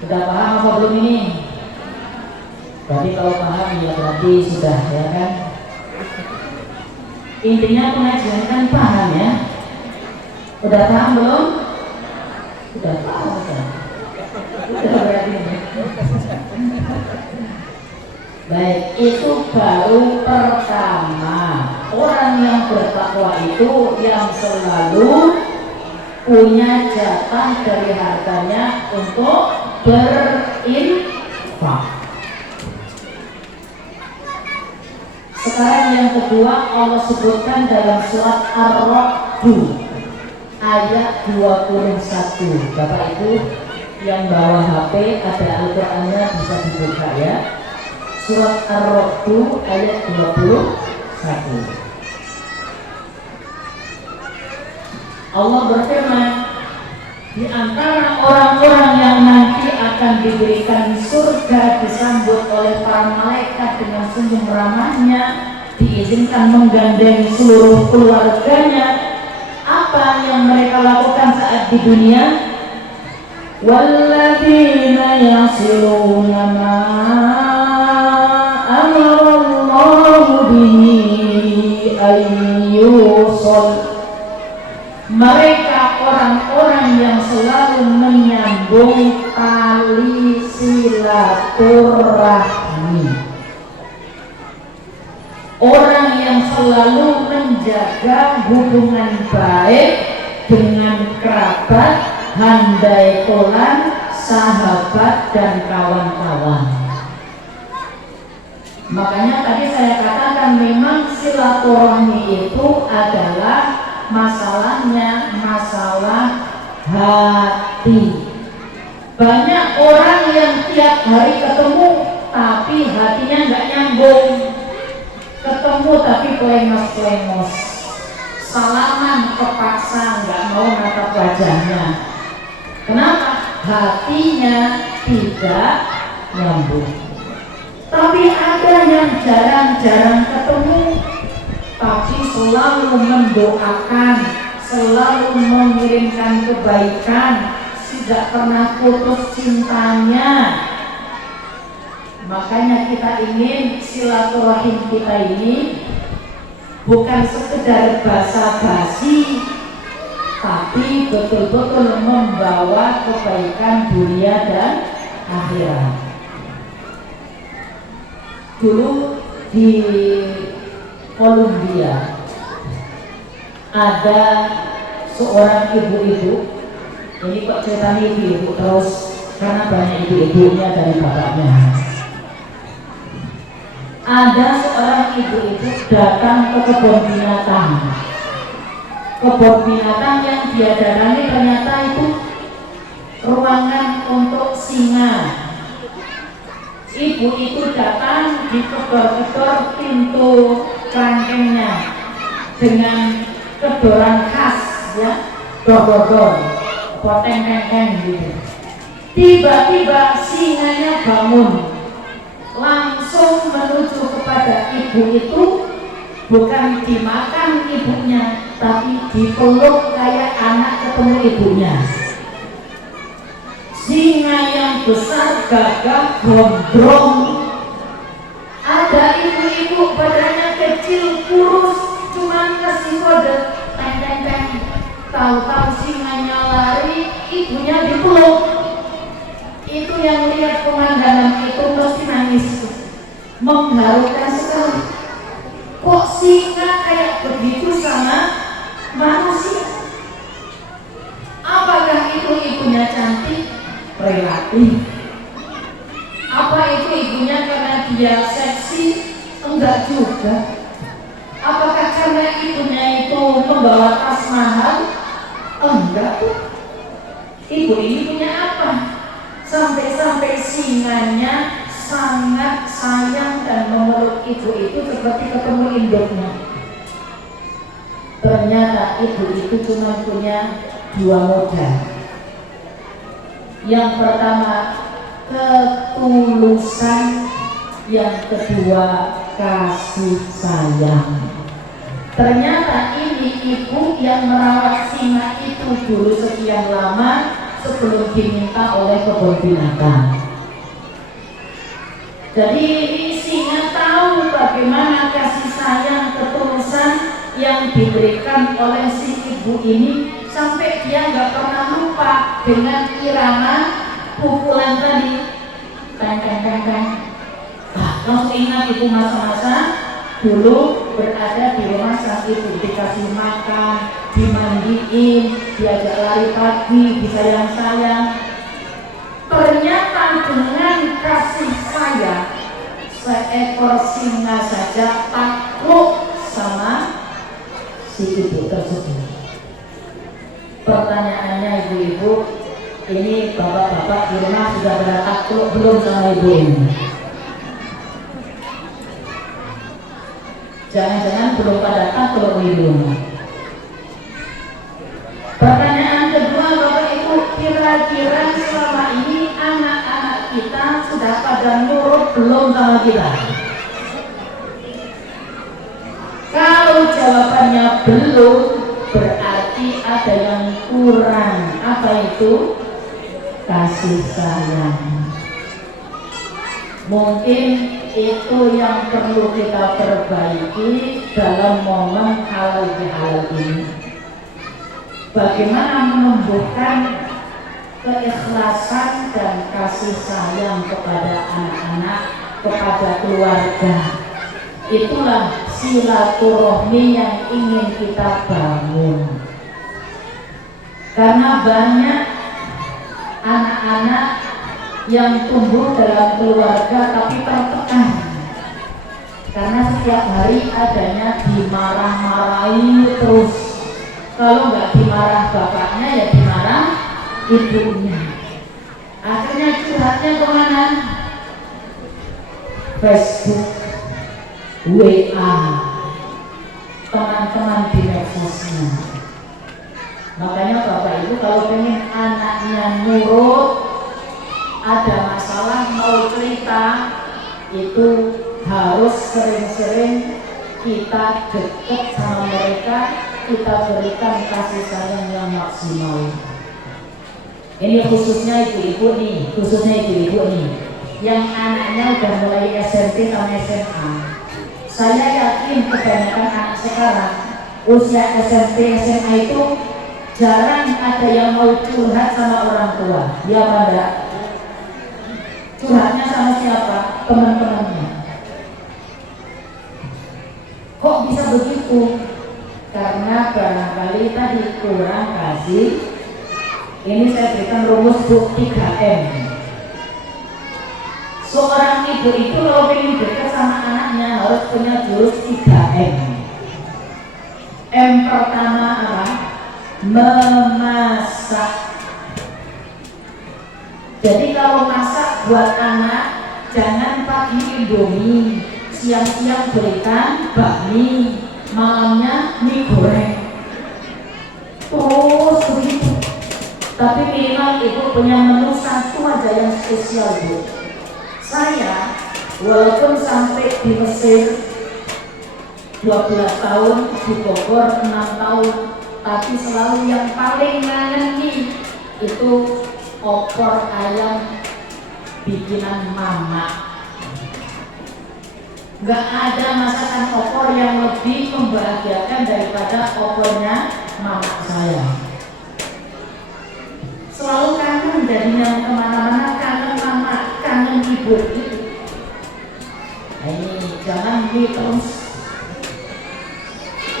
Sudah paham apa belum ini? Berarti kalau paham ya berarti sudah, ya kan? Intinya pengajian kan paham ya? Udah paham belum? Udah paham kan? Udah berarti. Baik, itu baru pertama. Orang yang bertakwa itu yang selalu punya jatah dari hartanya untuk berinfak. Sekarang yang kedua, Allah sebutkan dalam surat Ar-Ra'd ayat 21. Bapak Ibu yang bawa HP, ada Al-Qur'annya, bisa dibuka ya. Surat Ar-Ra'd ayat 21. Allah berfirman, di antara orang-orang yang nanti akan diberikan surga disambut oleh para malaikat dengan senyum ramahnya, diizinkan menggandeng seluruh keluarganya. Apa yang mereka lakukan saat di dunia? Walladzina yasiluna ma amarallahu bihi ayyusol. Mereka orang-orang yang selalu menyambung tali silaturahmi, orang yang selalu menjaga hubungan baik dengan kerabat, handai tolan, sahabat dan kawan-kawan. Makanya tadi saya katakan memang silaturahmi itu adalah masalahnya masalah hati. Banyak orang yang tiap hari ketemu tapi hatinya nggak nyambung. Ketemu tapi pelengos-pelengos, salaman terpaksa, nggak mau natap wajahnya. Kenapa? Hatinya tidak nyambung. Tapi ada yang jarang-jarang ketemu tapi selalu mendoakan, selalu mengirimkan kebaikan, tidak pernah putus cintanya. Makanya kita ingin silaturahim kita ini bukan sekedar basa-basi, tapi betul-betul membawa kebaikan dunia dan akhirat. Dulu di Kolombia ada seorang ibu-ibu, ini kok ceritanya ibu-ibu terus karena banyak ibu-ibunya dari bapaknya. Ada seorang ibu-ibu datang ke kebun binatang. Kebun binatang yang dia datangi ternyata itu ruangan untuk singa. Ibu itu datang dikedor-kedor pintu kerangkengnya dengan kedoran khas, ya, dor-dor, poteng-teng gitu. Tiba-tiba singanya bangun, langsung menuju kepada ibu itu, bukan dimakan ibunya, tapi dipeluk kayak anak ketemu ibunya. Singa besar, gagah, gondrong. Ada ibu-ibu badannya kecil, kurus, cuman kasih kode teng teng teng. Tahu-tahu singanya lari, ibunya dipeluk. Itu yang lihat pemandangan itu pasti nangis, mengharukan sekali. Kok singa kayak begitu sama manusia? Apakah itu ibunya cantik? Relatif. Apa itu ibunya karena dia seksi? Enggak juga. Apakah karena ibunya itu membawa tas mahal? Enggak tuh. Ibu ini punya apa? Sampai-sampai singanya sangat sayang dan memeluk ibu itu seperti ketemu induknya. Ternyata ibu itu cuma punya dua modal. Yang pertama ketulusan, yang kedua kasih sayang. Ternyata ini ibu yang merawat singa itu dulu sekian lama sebelum diminta oleh kebun binatang. Jadi singa tahu bagaimana kasih sayang ketulusan yang diberikan oleh si ibu ini, sampai dia nggak pernah lupa dengan irama pukulan tadi. Teng teng teng teng. Langsung ingat itu masa-masa dulu berada di rumah sang ibu, dikasih makan, dimandiin, diajak lari pagi, disayang-sayang. Ternyata dengan kasih sayang, seekor singa saja takut sama si ibu tersebut. Pertanyaannya ibu-ibu, ini bapak-bapak di rumah sudah pada takluk belum sama ibu ini? Jangan-jangan belum pada takluk di rumah. Pertanyaan kedua, bapak ibu, kira-kira selama ini anak-anak kita sudah pada nurut belum sama kita? Kalau jawabannya belum, berarti ada yang kurang. Apa itu? Kasih sayang. Mungkin itu yang perlu kita perbaiki dalam momen halal bihalal ini. Bagaimana menumbuhkan keikhlasan dan kasih sayang kepada anak-anak, kepada keluarga. Itulah silaturahmi yang ingin kita bangun. Karena banyak anak-anak yang tumbuh dalam keluarga tapi tertekan, karena setiap hari adanya dimarah-marahi terus. Kalau nggak dimarah bapaknya ya dimarah ibunya. Akhirnya curhatnya kemana? Facebook, WA, teman-teman di medsosnya. Makanya bapak ibu kalau pengen anaknya nurut, ada masalah mau cerita, itu harus sering-sering kita dekat sama mereka, kita berikan kasih sayang yang maksimal. Ini khususnya ibu-ibu nih, yang anaknya udah mulai SMP sama SMA. Saya yakin kebanyakan anak sekarang usia SMP SMA itu jarang ada yang mau curhat sama orang tua. Ya apa enggak? Curhatnya sama siapa? Teman-temannya. Kok bisa begitu? Karena barangkali tadi kurang kasih. Ini saya berikan rumus 3M. Seorang ibu itu kalau ingin dekat sama anaknya harus punya jurus 3M. M pertama apa? Memasak. Jadi kalau masak buat anak, jangan pagi indomie, siang-siang berikan bakmi, malamnya mie goreng. Terus begitu. Tapi minimal ibu punya menu satu aja yang spesial, Bu. Saya walaupun sampai di Mesir 12 tahun, di Bogor 6 tahun, tapi selalu yang paling ngangenin itu opor ayam bikinan mama. Gak ada masakan opor yang lebih membahagiakan daripada opornya mama saya. Selalu kangen jadinya kemana-mana, kangen mama, kangen ibu gitu. Nah, ini jangan terus.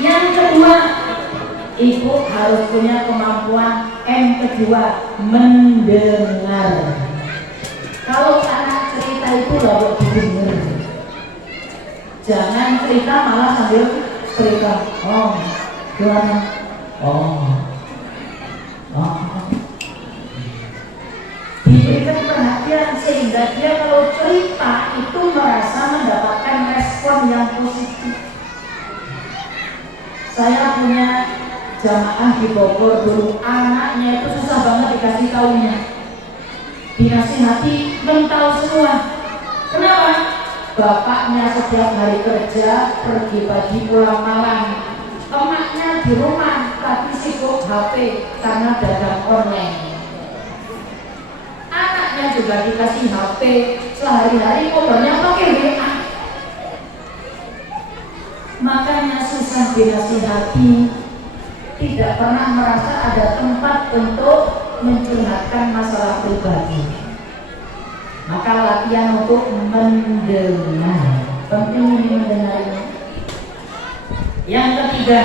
Yang kedua, ibu harus punya kemampuan kedua, mendengar. Kalau anak cerita itu lalu didengar. Jangan cerita malah sambil cerita. Oh, gimana? Oh. Diberikan perhatian sehingga dia kalau cerita itu merasa mendapatkan respon yang positif. Saya punya jamaah di Bogor dulu, anaknya itu susah banget dikasih taunya. Dinasihati mental semua. Kenapa? Bapaknya setiap hari kerja, pergi pagi pulang malam. Emaknya di rumah tapi sibuk HP karena dagang online. Anaknya juga dikasih HP, sehari-hari ngobrolnya pakai WA. Makanya susah dinasihati, tidak pernah merasa ada tempat untuk mencurhatkan masalah pribadi. Maka latihan untuk mendengar, penting ini mendengar ini. Yang ketiga,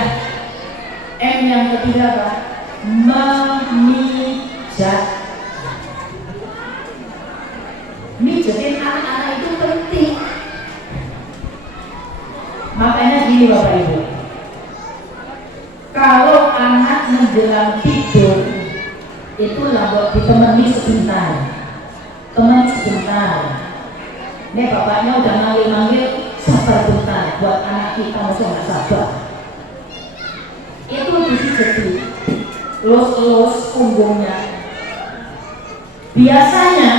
yang ketiga apa? Memijat. Mijetin anak-anak itu penting. Makanya gini Bapak Ibu, kalau anak menjelang tidur itu lambat ditemani sebentar, teman sebentar. Ini bapaknya udah manggil-manggil, sabar bentar, buat anak kita masih nggak sabar. Itu dijejeti, elus-elus punggungnya. Biasanya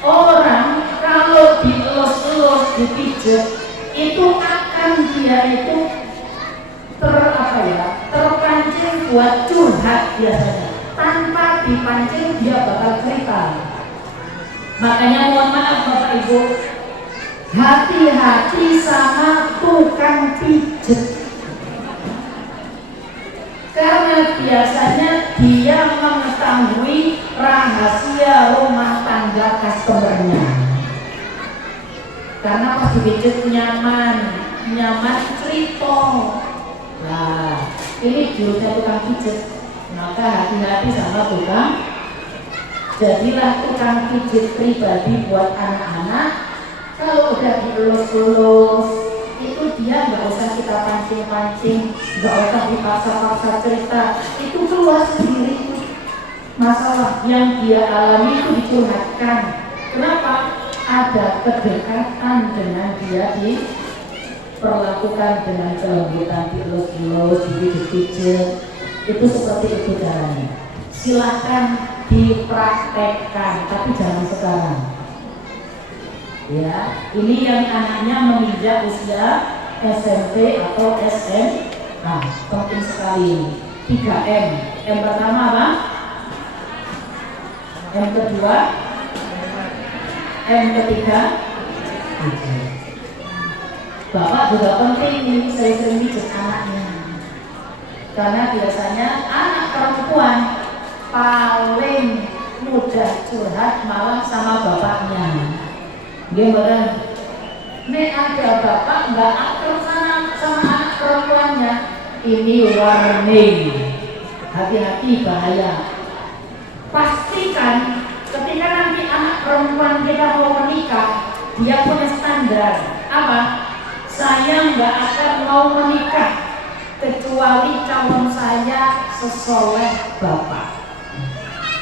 orang kalau dielus-elus, dipijet, itu akan dia itu terpancing buat curhat biasanya. Tanpa dipancing dia bakal cerita. Makanya mohon maaf Bapak Ibu, hati-hati sama tukang pijet. Karena biasanya dia mengetahui rahasia rumah tangga customernya. Karena pas dipijet nyaman cerita. Nah, ini jurusnya tukang pijet. Maka hati-hati sama tukang. Jadilah tukang pijet pribadi buat anak-anak. Kalau udah dielus-elus, itu dia nggak usah kita pancing-pancing, nggak usah dipaksa-paksa cerita. Itu keluar sendiri. Masalah yang dia alami itu dicurhatkan. Kenapa? Ada kedekatan dengan dia, diperlakukan dengan kelembutan, dielus-elus, dipijet-pijet. Itu seperti itu caranya. Silakan dipraktekkan, tapi jangan sekarang. Ya, ini yang anaknya menginjak usia SMP atau SMA. Penting sekali. 3M. Yang pertama apa? Yang kedua, yang ketiga, Bapak juga penting ini sering-sering pijet anaknya. Karena biasanya anak perempuan paling mudah curhat malah sama bapaknya. Dia benar. Nek ada bapak nggak akrab sama anak perempuannya, ini warning. Hati-hati, bahaya. Pastikan ketika nanti anak perempuan kita mau menikah, dia punya standar apa? Saya nggak akan mau menikah kecuali calon saya sesoleh bapak,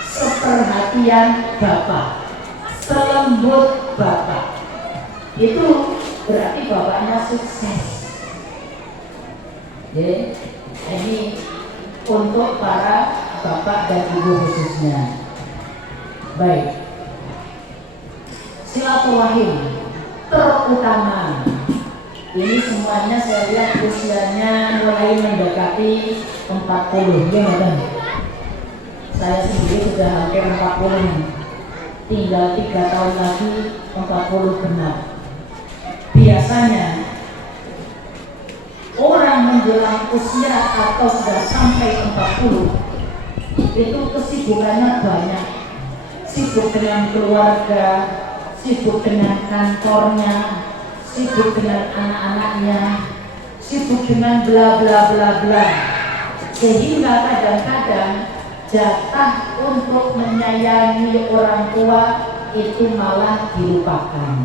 seperhatian bapak, selembut bapak. Itu berarti bapaknya sukses. Ya, ini untuk para bapak dan ibu khususnya. Baik, silaturahim terutama. Ini semuanya saya lihat usianya mulai mendekati 40. Gimana? Saya sendiri sudah hampir 40. tinggal 3 tahun lagi 40 genap. Biasanya orang menjelang usia atau sudah sampai 40 itu kesibukannya banyak, sibuk dengan keluarga, sibuk dengan kantornya, sibuk dengan anak-anaknya, sibuk dengan bla bla bla bla, sehingga kadang-kadang jatah untuk menyayangi orang tua itu malah dilupakan.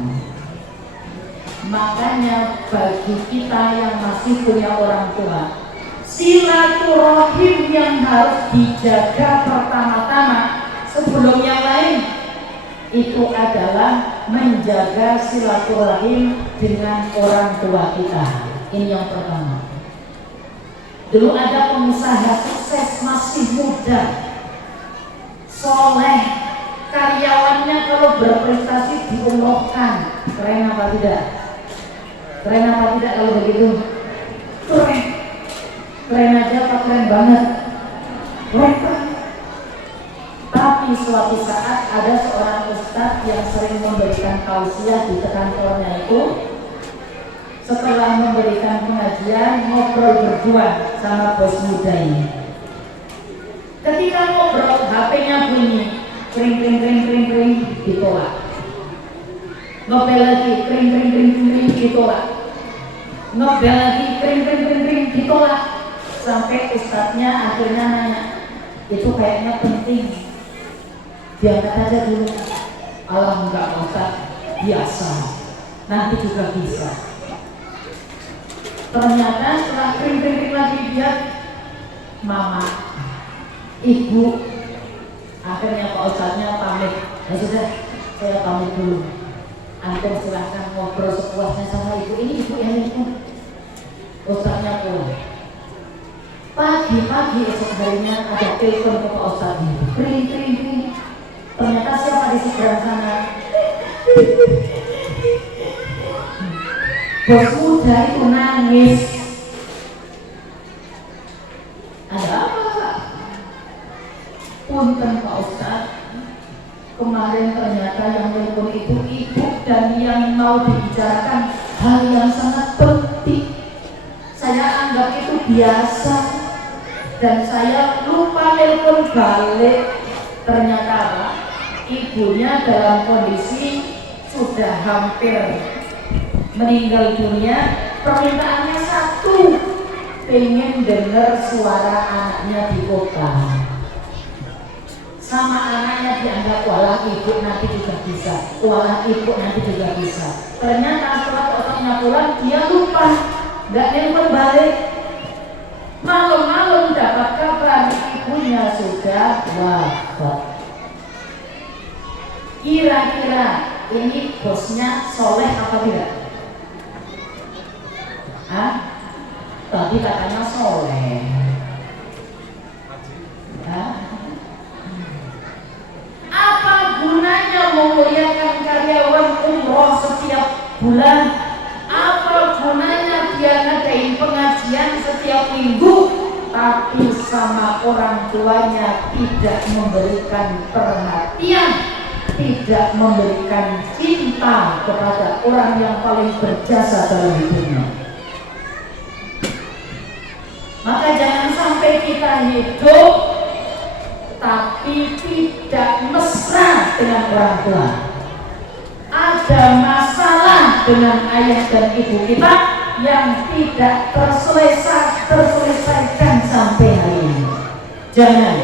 Makanya bagi kita yang masih punya orang tua, silaturahim yang harus dijaga pertama-tama sebelum yang lain itu adalah menjaga silaturahim dengan orang tua kita. Ini yang pertama. Dulu ada pengusaha sukses masih muda, soleh, karyawannya kalau berprestasi diumrohkan. Keren apa tidak? Keren apa tidak kalau begitu? Keren. Keren aja apa keren banget? Keren. Tapi suatu saat ada seorang ustadz yang sering memberikan tausiah di kantornya itu, setelah memberikan pengajian ngobrol berdua sama bos muda ini. Ketika ngobrol HP-nya bunyi, kring kring kring kring kring, ditolak. Ngobel lagi, kring kring kring kring, ditolak. Ngobel lagi, kring kring kring kring, ditolak. Sampai ustadznya akhirnya nanya, itu kayaknya penting, diangkat aja dulu. Alah enggak ustadz, biasa, nanti juga bisa. Ternyata setelah kering-kering lagi dia, mama, ibu, akhirnya Pak Ustadznya pamit. Ya sudah, saya pamit dulu. Antum silahkan ngobrol sepuasnya sama ibu. Ini ibu yang itu. Ustadznya pulang. Pagi-pagi esok harinya ada telepon ke Pak Ustadznya. Kering. Ternyata siapa di seberang sana? Bos muda itu nangis. Ada apa Pak? Punten Pak Ustadz, kemarin ternyata yang telepon itu ibu dan yang mau dibicarakan hal yang sangat penting. Saya anggap itu biasa dan saya lupa telepon balik. Ternyata Pak, ibunya dalam kondisi sudah hampir meninggal dunia. Permintaannya satu, pengen dengar suara anaknya di kota. Sama anaknya dianggap walah ibu nanti juga bisa, walah ibu nanti juga bisa. Ternyata setelah orangnya pulang dia lupa, nggak nelpon balik. Malam-malam dapat kabar ibunya sudah wafat. Kira-kira ini bosnya soleh apa tidak? Hah? Tadi katanya soleh. Hah? Apa gunanya memuliakan karyawan umroh setiap bulan? Apa gunanya dia ngadain pengajian setiap minggu, tapi sama orang tuanya tidak memberikan perhatian, tidak memberikan cinta kepada orang yang paling berjasa dalam hidupnya? Maka jangan sampai kita hidup tapi tidak mesra dengan orang tua. Ada masalah dengan ayah dan ibu kita yang tidak terselesaikan sampai hari ini. Jangan.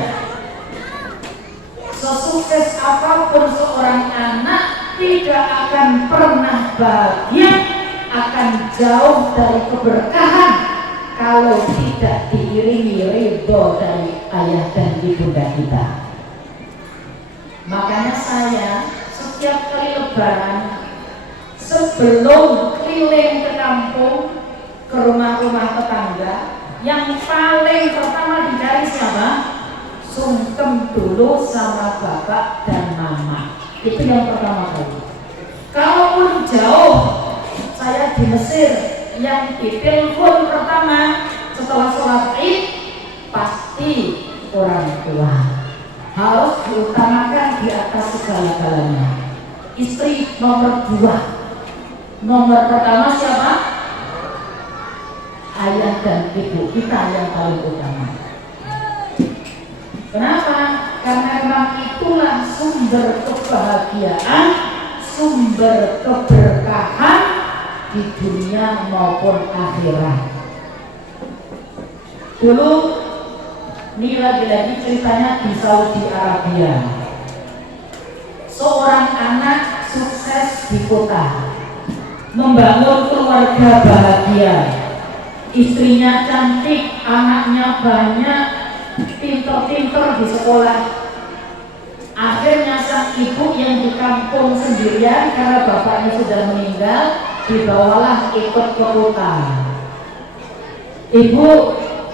Sesukses apapun seorang anak tidak akan pernah bahagia, akan jauh dari keberkahan kalau tidak diiringi ridho dari ayah dan ibunda kita. Makanya saya setiap kali lebaran, sebelum keliling ke kampung, ke rumah-rumah tetangga, yang paling pertama dicari siapa? Sungkem dulu sama bapak dan mama. Itu yang pertama kali. Kalaupun jauh, saya di Mesir, yang ditelepon pertama setelah sholat Id pasti orang tua. harus diutamakan di atas segala-galanya. Istri nomor 2. Nomor pertama siapa? Ayah dan ibu kita yang paling utama. Kenapa? Karena memang itulah sumber kebahagiaan, sumber keberkahan di dunia maupun akhirat. Dulu ini lagi-lagi ceritanya di Saudi Arabia. Seorang anak sukses di kota, membangun keluarga bahagia, istrinya cantik, anaknya banyak, pintar-pintar di sekolah. Akhirnya sang ibu yang di kampung sendirian karena bapaknya sudah meninggal, dibawalah ikut ke kota. Ibu,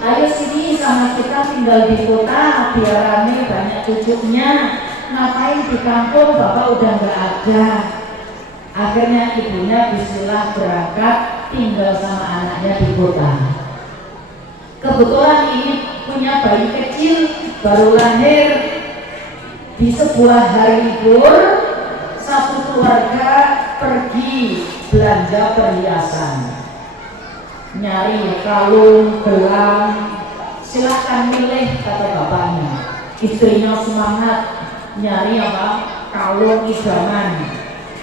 ayo sini sama kita tinggal di kota biar rame banyak cucunya. Ngapain di kampung, bapak udah nggak ada. Akhirnya ibunya bismillah berangkat tinggal sama anaknya di kota. Kebetulan ini punya bayi kecil baru lahir. Di sebuah hari libur, satu keluarga pergi belanja perhiasan, nyari kalung, gelang, silahkan milih kata bapaknya. Istrinya semangat nyari apa? Kalung idaman.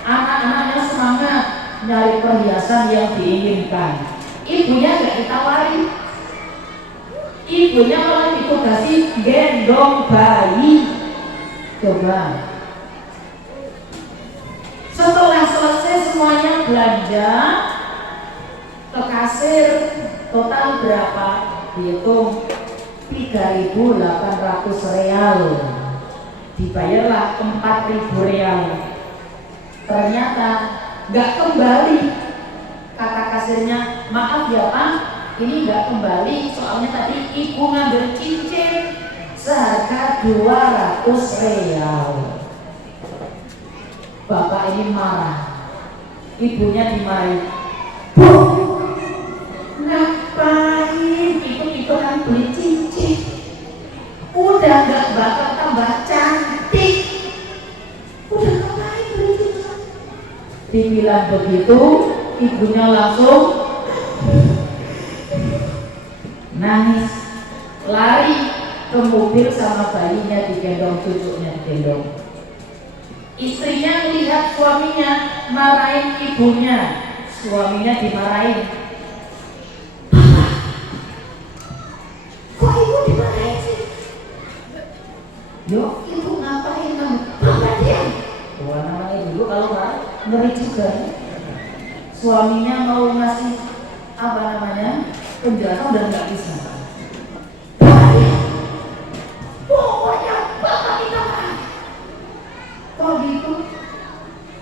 Anak-anaknya semangat nyari perhiasan yang diinginkan. Ibunya gak ditawari. Ibunya malah ditugasi gendong bayi. Coba. Setelah selesai semuanya belanja, ke kasir total berapa? Dihitung 3.800 real. Dibayarlah 4.000 real. Ternyata nggak kembali. Kata kasirnya, maaf ya Pak, ini nggak kembali soalnya tadi ibu ngambil cincin seharga 200 real. Bapak ini marah, ibunya dimarahi. Bu, ngapain ikut-ikutan beli cincin? Udah nggak bakal tambah cantik. Udah ngapain beli cincin? Dibilang begitu, ibunya langsung nangis, lari ke mobil sama bayinya digendong, cucunya digendong. Istrinya melihat suaminya marahin ibunya, suaminya dimarahin. Papa, kok ibu dimarahin sih? Yo, ibu ngapain kamu? Papa diam. Wah, namanya dulu kalau marah ngeri juga. Suaminya mau ngasih apa namanya penjelasan dan nggak bisa. Pokoknya bapak minta maaf. Kok gitu?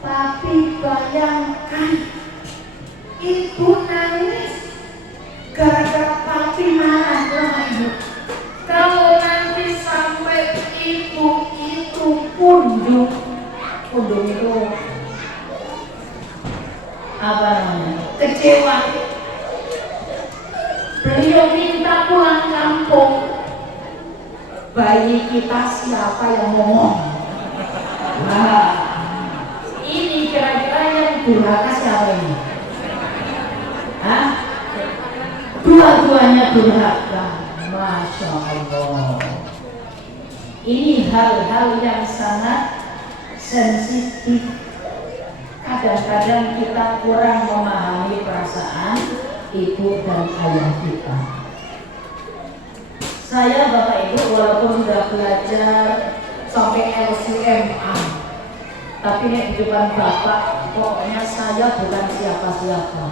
Tapi bayangkan ibu nangis gara-gara papi marah sama ibu. Kalau nanti sampai ibu itu pundung itu apa namanya? Kecewa. Beliau minta pulang kampung. Bayi kita siapa yang ngomong? Nah, ini kira-kira yang durhaka siapa ini? Hah? Dua-duanya durhaka. Masya Allah. Ini hal-hal yang sangat sensitif. Kadang-kadang kita kurang memahami perasaan ibu dan ayah kita. Saya Bapak Ibu walaupun sudah belajar sampai LCMA, tapi di depan Bapak pokoknya saya bukan siapa-siapa.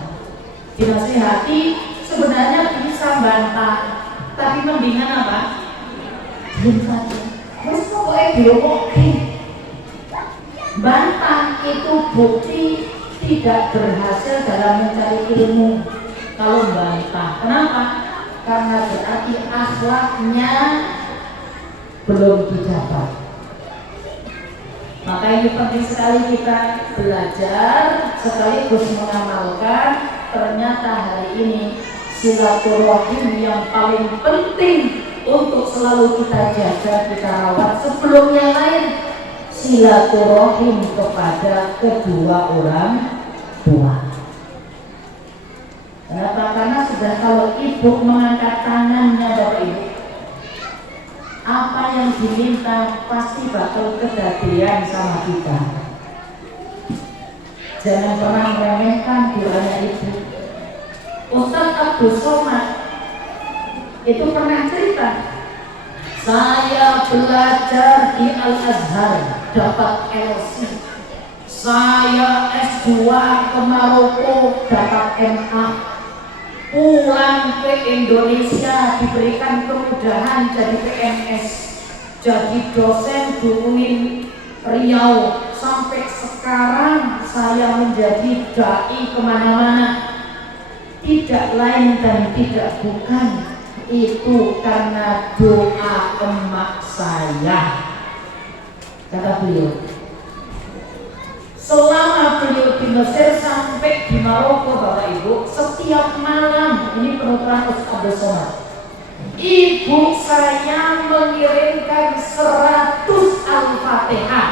Dinasihati sebenarnya bisa bantah, tapi mendingan apa? Diam saja. Terus pokoknya diomongi. Bantah itu bukti tidak berhasil dalam mencari ilmu. Kalau bantah, kenapa? Karena berarti akhlaknya belum didapat. Maka ini penting sekali kita belajar sekaligus mengamalkan. Ternyata hari ini silaturahim yang paling penting untuk selalu kita jaga, kita rawat sebelum yang lain, silaturahim kepada kedua orang tua. Kenapa? Karena sudah kalau ibu mengangkat tangannya Bapak Ibu, apa yang diminta pasti bakal kejadian sama kita. Jangan pernah meremehkan doanya ibu. Ustadz Abdul Somad itu pernah cerita, saya belajar di Al-Azhar dapat LC, saya S2 ke Maroko dapat MA, pulang ke Indonesia diberikan kemudahan jadi PNS, jadi dosen di UIN Riau, sampai sekarang saya menjadi dai kemana-mana. Tidak lain dan tidak bukan, itu karena doa emak saya, kata beliau. Selama beliau di Mesir sampai di Maroko Bapak Ibu, setiap malam, ini penuturan Ustaz Abdul Somad, ibu saya mengirimkan 100 Al-Fatihah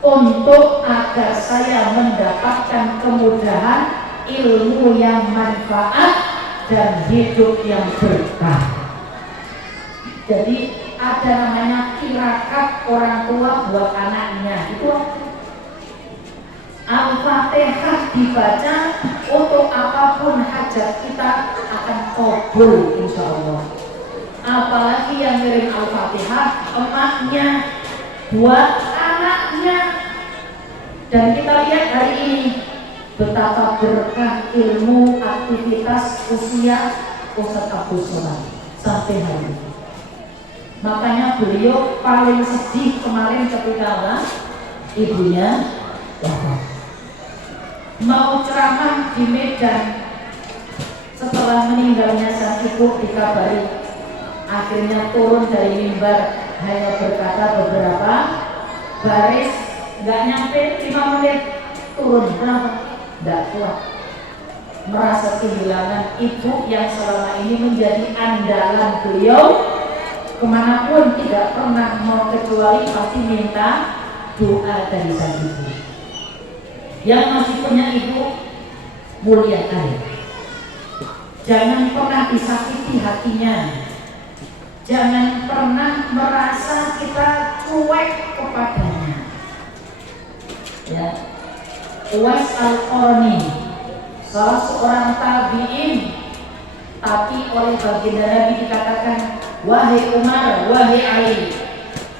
untuk agar saya mendapatkan kemudahan, ilmu yang manfaat, dan hidup yang berkah. Jadi ada namanya tirakat orang tua buat anaknya. Itu Al-Fatihah dibaca untuk apapun hajat kita akan kabul insya Allah. Apalagi yang ngirim Al-Fatihah emaknya buat anaknya. Dan kita lihat hari ini betapa berkah ilmu aktivitas usia Ustadz Abdul Somad sampai hari ini. Makanya beliau paling sedih kemarin ketika ibunya wafat. Mau ceramah di Medan, setelah meninggalnya sang ibu dikabari, akhirnya turun dari mimbar, hanya berkata beberapa baris, nggak nyampe 5 menit turun. Kenapa? Tidak kuat, merasa kehilangan ibu yang selama ini menjadi andalan beliau. Kemanapun tidak pernah mau kecuali pasti minta doa dari sang ibu. Yang masih punya ibu, muliakan. Jangan pernah disakiti hatinya. Jangan pernah merasa kita cuek kepadanya. Ya. Uwais Al-Qarni, salah seorang tabi'in, tapi oleh baginda Nabi dikatakan, wahai Umar, wahai Ali,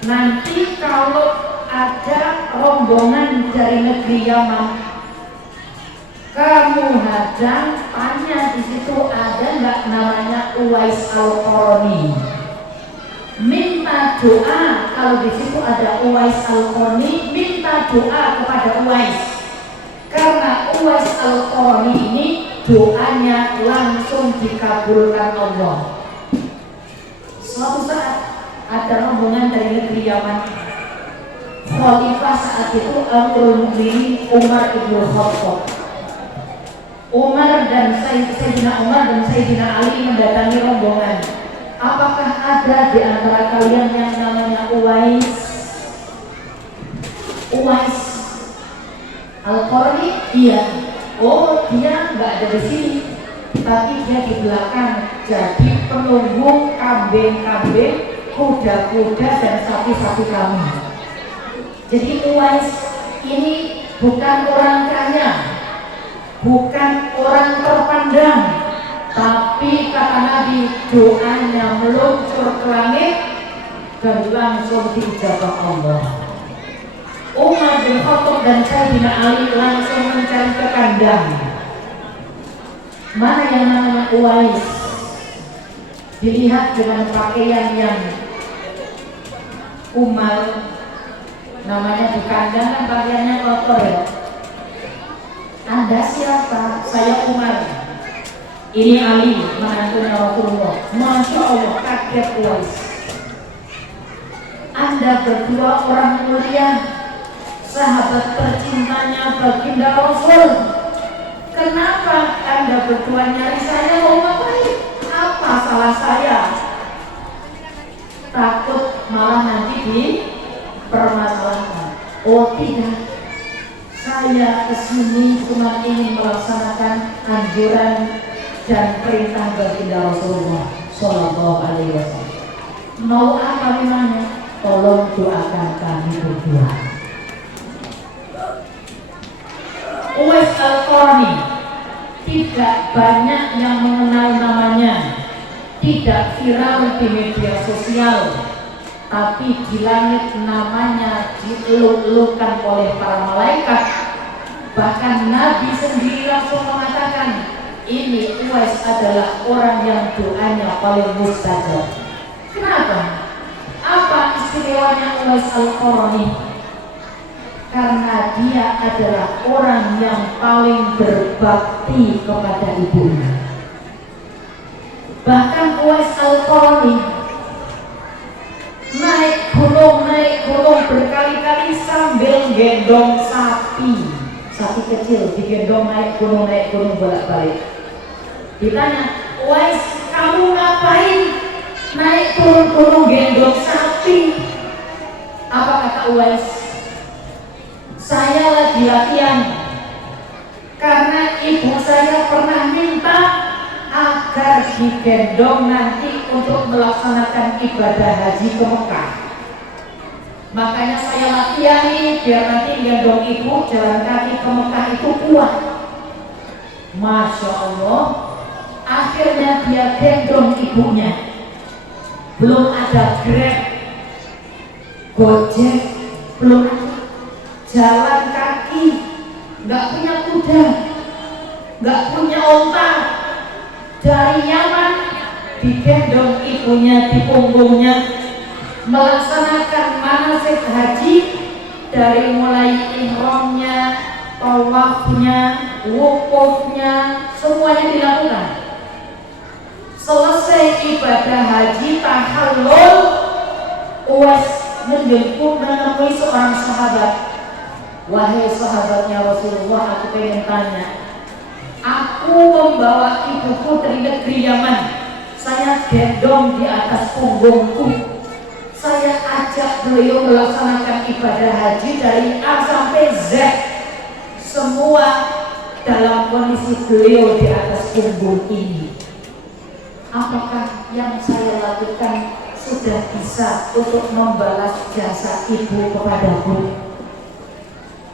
nanti kalau ada rombongan dari negeri Yaman, kamu hadang, tanya di situ ada nggak namanya Uwais Al-Qarni, minta doa. Kalau di situ ada Uwais Al-Qarni, minta doa kepada Uwais. Karena Uwais Al-Qarni ini doanya langsung dikabulkan Allah. Suatu saat ada rombongan dari negeri Yaman. Khalifah saat itu Amirul Mukminin Umar ibn Khattab. Sayyidina Umar dan Sayyidina Ali mendatangi rombongan. Apakah ada di antara kalian yang namanya Uwais Al-Qarni? Iya. Oh, dia nggak ada di sini, tapi dia di belakang jadi penunggu kambing-kambing, kuda-kuda dan sapi-sapi kami. Jadi Uwais ini bukan orang kaya, bukan orang terpandang, tapi kata Nabi doanya meluncur ke langit dan langsung diijabah Allah. Umar bin Khattab dan Sayyidina Ali langsung mencari ke kandang. Mana yang namanya Uwais? Dilihat dengan pakaian yang kumal, namanya di kandang kan pakaiannya kotor ya. Anda siapa? Saya Umar. Ini Ali, menantunya Rasulullah. Masya Allah, kaget Uwais. Anda berdua orang mulia, sahabat tercintanya baginda Rasul. Kenapa Anda berdua nyari saya? Mau ngapain? Apa salah saya? takut malah nanti dipermasalahkan. Oh tidak, saya kesini cuma ingin melaksanakan anjuran dan perintah baginda Rasulullah Shallallahu Alaihi Wasallam. Mau apa memangnya? Tolong doakan kami berdua. Uwais Al-Qarni, tidak banyak yang mengenal namanya, tidak viral di media sosial, tapi di langit namanya dieluk-elukkan oleh para malaikat. Bahkan Nabi sendiri langsung mengatakan, ini Uwais adalah orang yang doanya paling mustajab. Kenapa? Apa istimewanya Uwais Al-Qarni? Karena dia adalah orang yang paling berbakti kepada ibunya. Bahkan Uwais Al-Qarni naik gunung berkali-kali sambil gendong sapi kecil, digendong naik gunung bolak-balik. Ditanya, Uwais, kamu ngapain naik turun gunung gendong sapi? Apa kata Uwais? Saya lagi latihan karena ibu saya pernah minta agar digendong nanti untuk melaksanakan ibadah haji ke Mekah. Makanya saya latihan nih biar nanti gendong ibu jalan kaki ke Mekah itu kuat. Masya Allah, akhirnya dia gendong ibunya. Belum ada Grab, Gojek, belum ada. Jalan kaki, nggak punya kuda, nggak punya onta, dari Yaman digendong ibunya di punggungnya, melaksanakan manasik haji dari mulai ihramnya, tawafnya, wukufnya, semuanya dilakukan. Selesai ibadah haji tahallul, Uwais menemui seorang sahabat. Wahai sahabatnya Rasulullah, aku pengen tanya. Aku membawa ibuku dari negeri Yaman. Saya gendong di atas punggungku. Saya ajak beliau melaksanakan ibadah haji dari A sampai Z. Semua dalam kondisi beliau di atas punggung ini. Apakah yang saya lakukan sudah bisa untuk membalas jasa ibu kepadaku?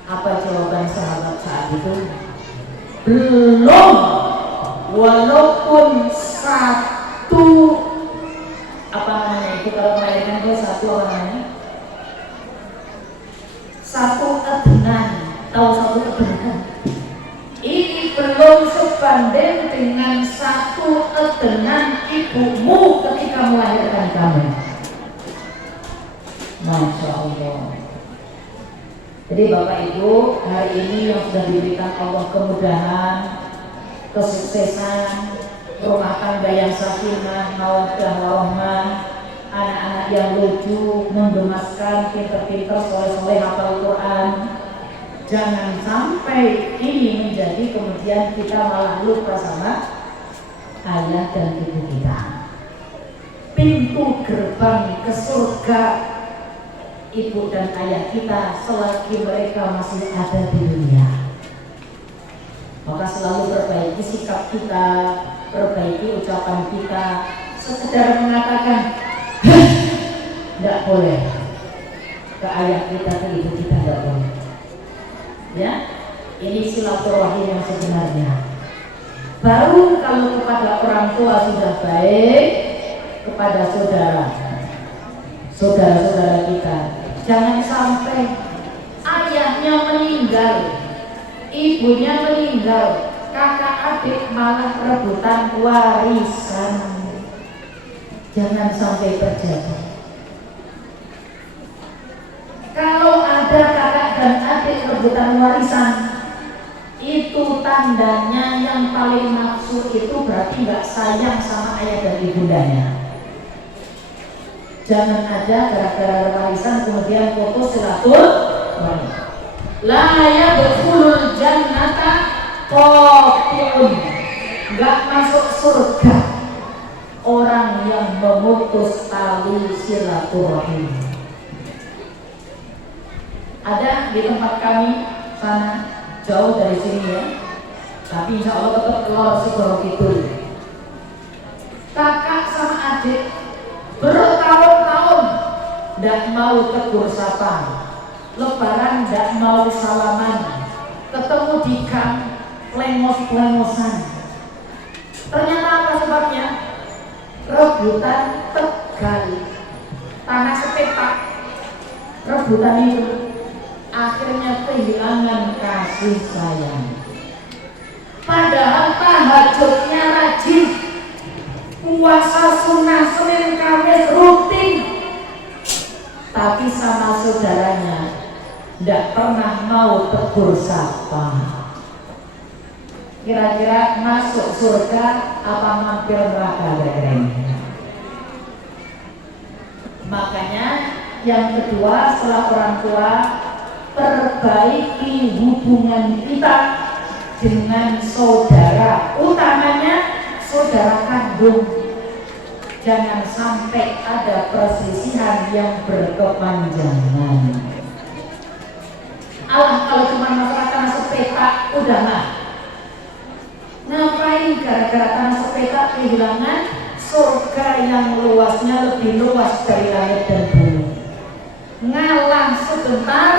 Apa jawaban sahabat saat itu? Belum. Walaupun satu, apa namanya itu kalau melahirkan itu satu apa namanya? Satu adenan. Tahu satu adenan? Ini belum sebanding dengan satu adenan ibumu ketika melahirkan kamu. Masya Allah. Jadi Bapak Ibu, hari ini yang sudah diberikan Allah kemudahan, kesuksesan, rumah tangga yang sakinah, mawaddah warahmah, anak-anak yang lucu, menggemaskan, pinter-pinter, soleh-soleh, hafal Quran. Jangan sampai ini menjadi kemudian kita malah lupa sama ayah dan ibu kita. Pintu gerbang ke surga ibu dan ayah kita selagi mereka masih ada di dunia. Maka selalu perbaiki sikap kita, perbaiki ucapan kita. Sekedar mengatakan tidak boleh ke ayah kita, ke ibu kita, tidak boleh. Ya, ini silaturahim yang sebenarnya. Baru kalau kepada orang tua sudah baik, kepada saudara-saudara kita. Jangan sampai ayahnya meninggal, ibunya meninggal, kakak adik malah rebutan warisan. Jangan sampai terjadi. Kalau ada kakak dan adik rebutan warisan, itu tandanya yang paling nafsu itu berarti nggak sayang sama ayah dan ibundanya. Jangan ada gara-gara warisan kemudian putus silaturahmi. La yadkhulul jannata qati'un, enggak masuk surga orang yang memutus tali silaturahim. Ada di tempat kami sana, jauh dari sini ya, tapi insya Allah tetap keluar Segoro Kidul. Kakak sama adik bertahun-tahun tidak mau tegur sapa, lebaran tidak mau salaman, ketemu di gang lengos-lengosan. Ternyata apa sebabnya? Rebutan Tegal, tanah sepetak. Rebutan itu akhirnya kehilangan kasih sayang. Padahal tahajudnya rajin, puasa sunnah Senin Kamis rutin, tapi sama saudaranya tidak pernah mau tegur sapa. Kira-kira masuk surga apa mampir neraka kira-kira? Makanya yang kedua setelah orang tua, perbaiki hubungan kita dengan saudara, utamanya saudara kandung. Jangan sampai ada perselisihan yang berkepanjangan. Allah kalau cuma masalah tanah sepetak udah mah. Ngapain gara-gara tanah sepetak kehilangan surga yang luasnya lebih luas dari langit dan bumi? Ngalah sebentar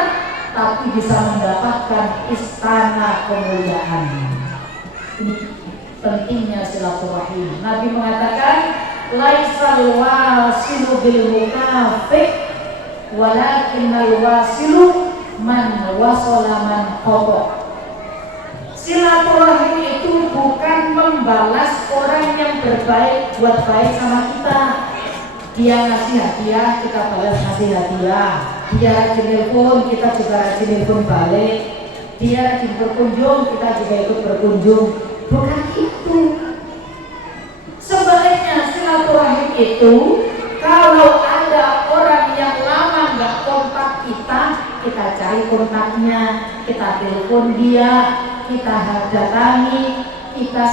tapi bisa mendapatkan istana kemuliaan. Ini pentingnya silaturahim. Nabi mengatakan laisal wasilu bil mukafiq walakinnal wasilu man wasala man qata. Silaturahim itu bukan membalas orang yang berbaik buat baik sama kita. Dia ngasih hadiah, kita balas ngasih hadiah. Dia rajin telepon, kita juga rajin telepon balik. Dia rajin berkunjung, kita juga ikut berkunjung. Bukan itu. Sebaliknya silaturahim itu, kalau ada orang yang lama nggak kontak kita, kita cari kontaknya, kita telepon dia, kita datangi, kita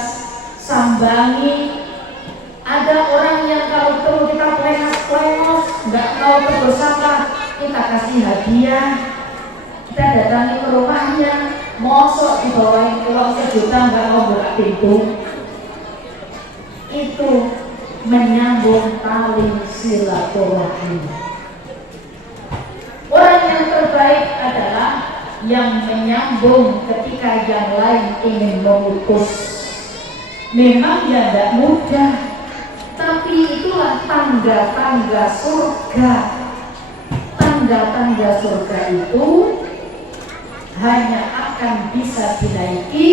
sambangi. Ada orang yang kalau ketemu kita plengos, nggak mau tegur sapa, kita kasih hadiah, kita datangi ke rumahnya, mosok dibawain uang 1 juta nggak mau buka pintu. Itu menyambung tali silaturahim. Orang yang terbaik adalah yang menyambung ketika yang lain ingin memutus. Memang ya tidak mudah, tapi itulah tangga-tangga surga. Tangga-tangga surga itu hanya akan bisa dinaiki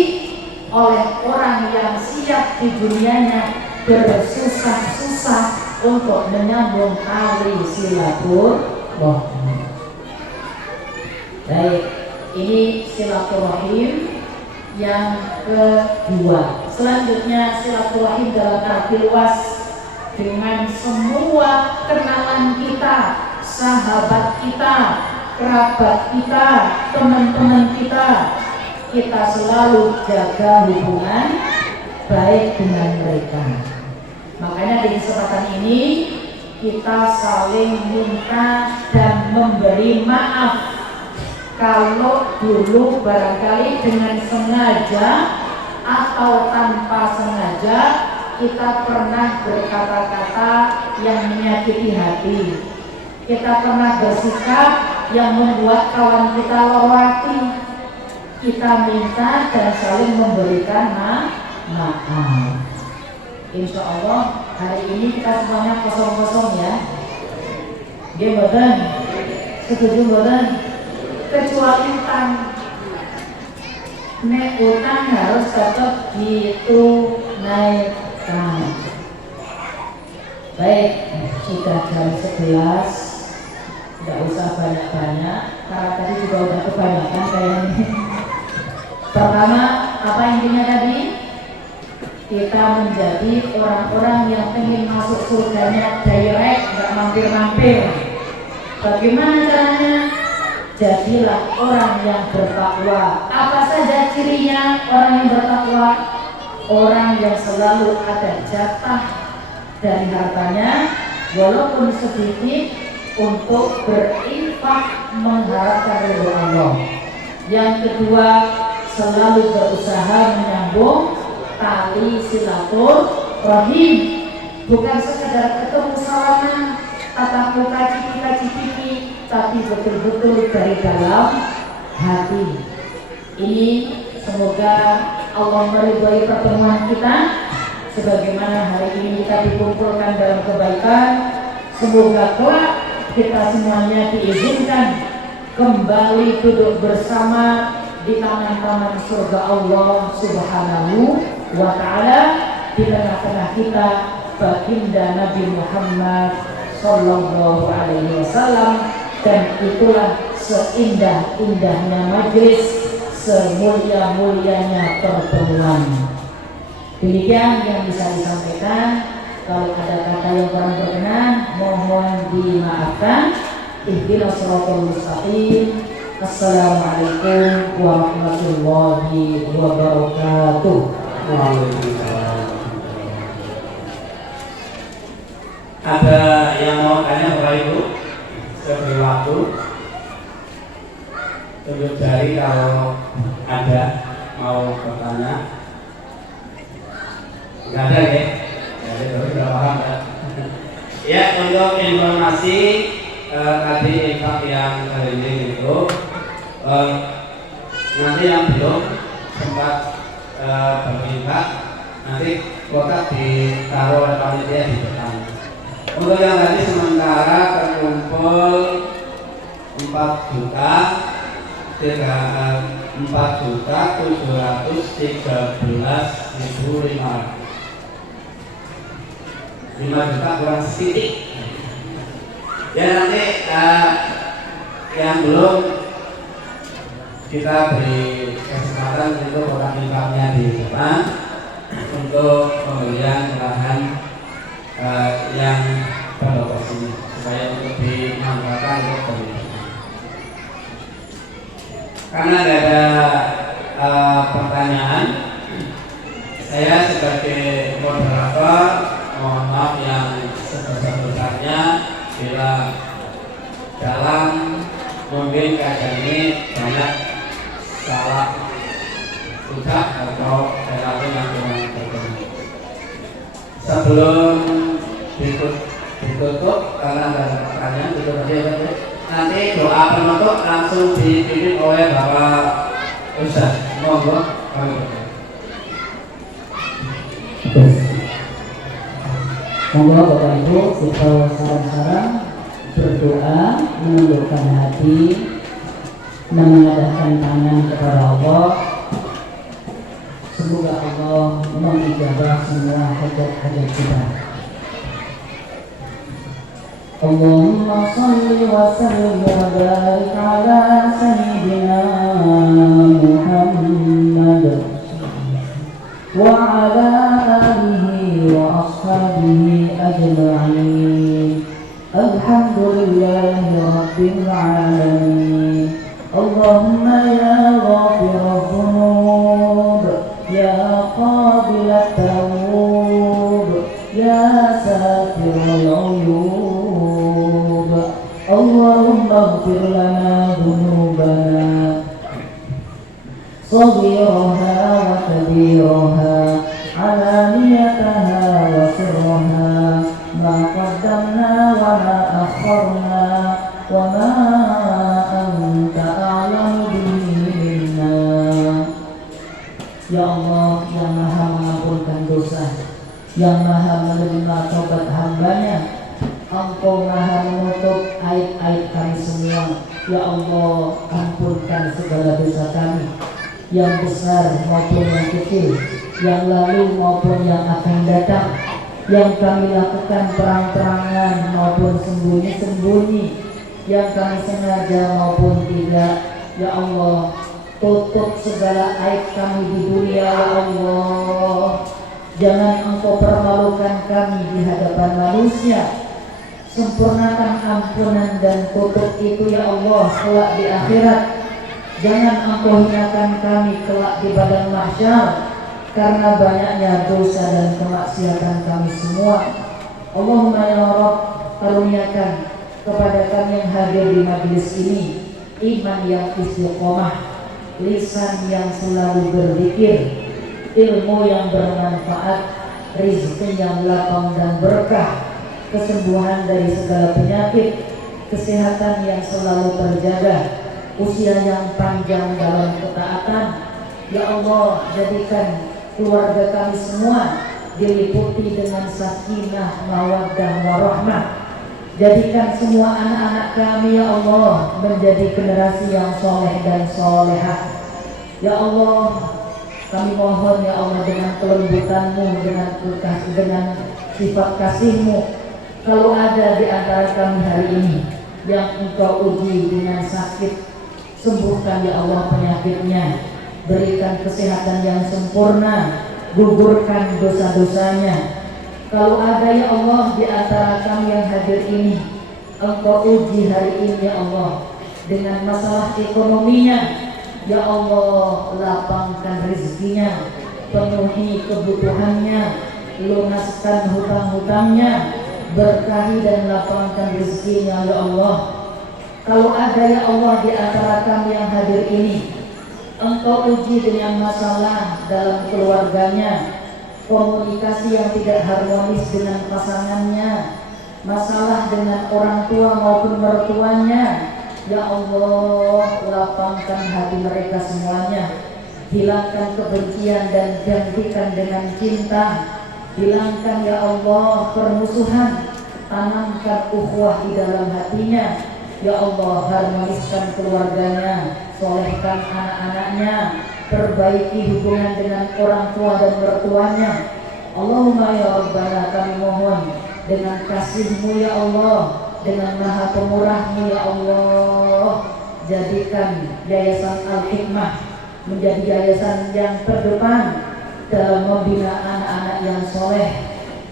oleh orang yang siap di dunianya bersusah-susah untuk menyambung tali silaturahim. Baik, ini silaturahim yang kedua. Selanjutnya silaturahim dalam arti luas dengan semua kenalan kita, sahabat kita, kerabat kita, teman-teman kita. Kita selalu jaga hubungan baik dengan mereka. Makanya di kesempatan ini kita saling minta dan memberi maaf kalau dulu barangkali dengan sengaja atau tanpa sengaja kita pernah berkata-kata yang menyakiti hati. Kita pernah bersikap yang membuat kawan kita lorati. Kita minta dan saling memberikan maaf. Insya Allah hari ini kita semuanya kosong-kosong ya. Dia badan, setuju badan, kecuali utang. Nek utang harus tetap ditunaikan. Baik, sudah jam 11. Tidak usah banyak-banyak karena tadi juga udah kebanyakan kayaknya. Pertama, apa intinya tadi? Kita menjadi orang-orang yang ingin masuk surganya direct, nggak mampir-mampir. Bagaimana caranya? Jadilah orang yang bertakwa. Apa saja cirinya orang yang bertakwa? Orang yang selalu ada jatah dari hartanya walaupun sedikit untuk berinfak mengharapkan ridho Allah. Yang kedua, selalu berusaha menyambung tali silaturahim, bukan sekedar ketemu salaman, tatap muka cipi-cipi, tapi betul-betul dari dalam hati. Ini semoga Allah meridhai pertemuan kita, sebagaimana hari ini kita dikumpulkan dalam kebaikan. Semoga kelak kita semuanya diizinkan kembali duduk bersama di taman-taman surga Allah Subhanahu wa Ta'ala, di tengah-tengah kita baginda Nabi Muhammad Sallallahu Alaihi Wasallam. Dan itulah seindah-indahnya majlis, semulia-mulianya pertemuan. Demikian yang bisa disampaikan. Kalau ada kata yang kurang berkenan, mohon dimaafkan. Ihdinas shiratal mustaqim. Assalamualaikum warahmatullahi wabarakatuh. Waalaikumsalam. Ada yang mau tanya Bapak Ibu? Seberi waktu. Tunjuk jari kalau ada mau bertanya. Enggak ada ya? Jadi sudah paham ya. Ya, untuk informasi tadi infak yang hari ini itu nanti yang belum sempat berinfak, nanti kotak ditaruh oleh panitia di depan. Untuk yang tadi sementara terkumpul 4.713.500, 5 juta kurang sedikit. Ya, nanti yang belum kita beri kesempatan untuk orang infaknya di depan untuk pembelian lahan yang berlokasi supaya untuk dimanfaatkan untuk pembelian. Karena tidak ada pertanyaan, saya sebagai moderator mohon maaf yang sebesar-besarnya bila dalam mungkin keadaan ini banyak salah ucap atau perilaku yang kurang berkenan. Sebelum ditutup karena ada pertanyaan, tutup aja ya. Nanti doa penutup langsung dipimpin oleh Bapak Ustaz. Monggo kami berdoa. Monggo Bapak Ibu kita sarang-sarang berdoa, menundukkan hati, mengadahkan tangan kepada Allah. Semoga Allah mengijabah semua hajat-hajat kita. Allahumma salli wa sallim wa barik ala sayyidina Muhammad wa ala alihi wa ashabihi ajma'in. Alhamdulillahi rabbil alamin. Allahumma ya ghafirad dhunub, ya qabilat tawub, ya satirul uyub. Allahumma ighfir lana dhunubana صغيرها وكبيرها علانيتها وسرها ما قدمنا وما أخرنا وما أنت أعلم به منا. Ya Allah yang maha mengampunkan dosa, yang maha menerima tobat hambanya, Engkau maha menutup aib-aib kami semua. Ya Allah, ampunkan segala dosa kami, yang besar maupun yang kecil, yang lalu maupun yang akan datang, yang kami lakukan terang-terangan maupun sembunyi-sembunyi, yang kami sengaja maupun tidak. Ya Allah, tutup segala aib kami di dunia. Ya Allah, jangan Engkau permalukan kami di hadapan manusia. Sempurnakan ampunan dan tutup itu ya Allah kelak di akhirat. Jangan Engkau hinakan kami kelak di padang mahsyar karena banyaknya dosa dan kemaksiatan kami semua. Allahumma ya Rabb, karuniakan kepada kami yang hadir di majelis ini iman yang istiqomah, lisan yang selalu berzikir, ilmu yang bermanfaat, rizki yang lapang dan berkah, kesembuhan dari segala penyakit, kesehatan yang selalu terjaga, usia yang panjang dalam ketaatan. Ya Allah, jadikan keluarga kami semua diliputi dengan sakinah, mawaddah, warahmah. Jadikan semua anak-anak kami ya Allah menjadi generasi yang soleh dan solehah. Ya Allah, kami mohon ya Allah dengan kelembutan-Mu, dengan sifat kasih-Mu, kalau ada di antara kami hari ini yang Engkau uji dengan sakit, sembuhkan ya Allah penyakitnya, berikan kesehatan yang sempurna, gugurkan dosa-dosanya. Kalau ada ya Allah di antara kami yang hadir ini, Engkau uji hari ini ya Allah dengan masalah ekonominya, ya Allah lapangkan rezekinya, penuhi kebutuhannya, lunaskan hutang-hutangnya, berkahi dan lapangkan rezekinya ya Allah. Kalau ada ya Allah di antara kami yang hadir ini, Engkau uji dengan masalah dalam keluarganya, komunikasi yang tidak harmonis dengan pasangannya, masalah dengan orang tua maupun mertuanya, ya Allah lapangkan hati mereka semuanya, hilangkan kebencian dan gantikan dengan cinta, hilangkan ya Allah permusuhan, tanamkan ukhuwah di dalam hatinya, ya Allah harmoniskan keluarganya, solehkan anak-anaknya, perbaiki hubungan dengan orang tua dan mertuanya. Allahumma ya Rabbana, kami mohon dengan kasih-Mu ya Allah, dengan maha pemurah-Mu ya Allah, jadikan Yayasan Al-Hikmah menjadi yayasan yang terdepan dalam membina anak-anak yang soleh,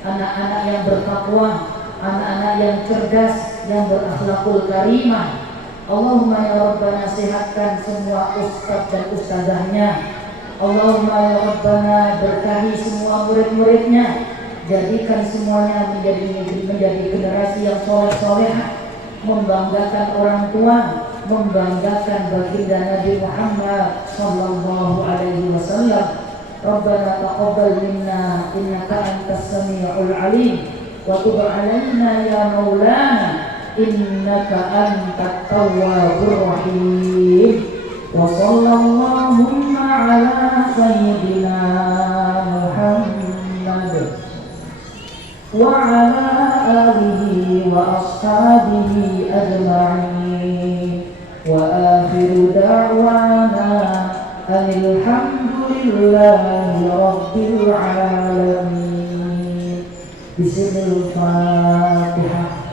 anak-anak yang bertakwa, anak-anak yang cerdas, yang berakhlakul karimah. Allahumma ya Rabbana, sehatkan semua ustaz dan ustazahnya. Allahumma ya Rabbana, berkahi semua murid-muridnya, jadikan semuanya menjadi generasi yang soleh-solehah, membanggakan orang tua, membanggakan baginda Nabi Muhammad sallallahu alaihi wasallam. Rabbana taqabbal minna innaka antas samiul alim wa tub alaina ya maulana innaka antat tawwabur rahim. Wa sallallahu ala sayyidina Muhammad wa ala alihi wa ashabihi ajma'in. Wa akhiru da'wana alhamdulillahi rabbil alamin. Bismillahirrahmanirrahim.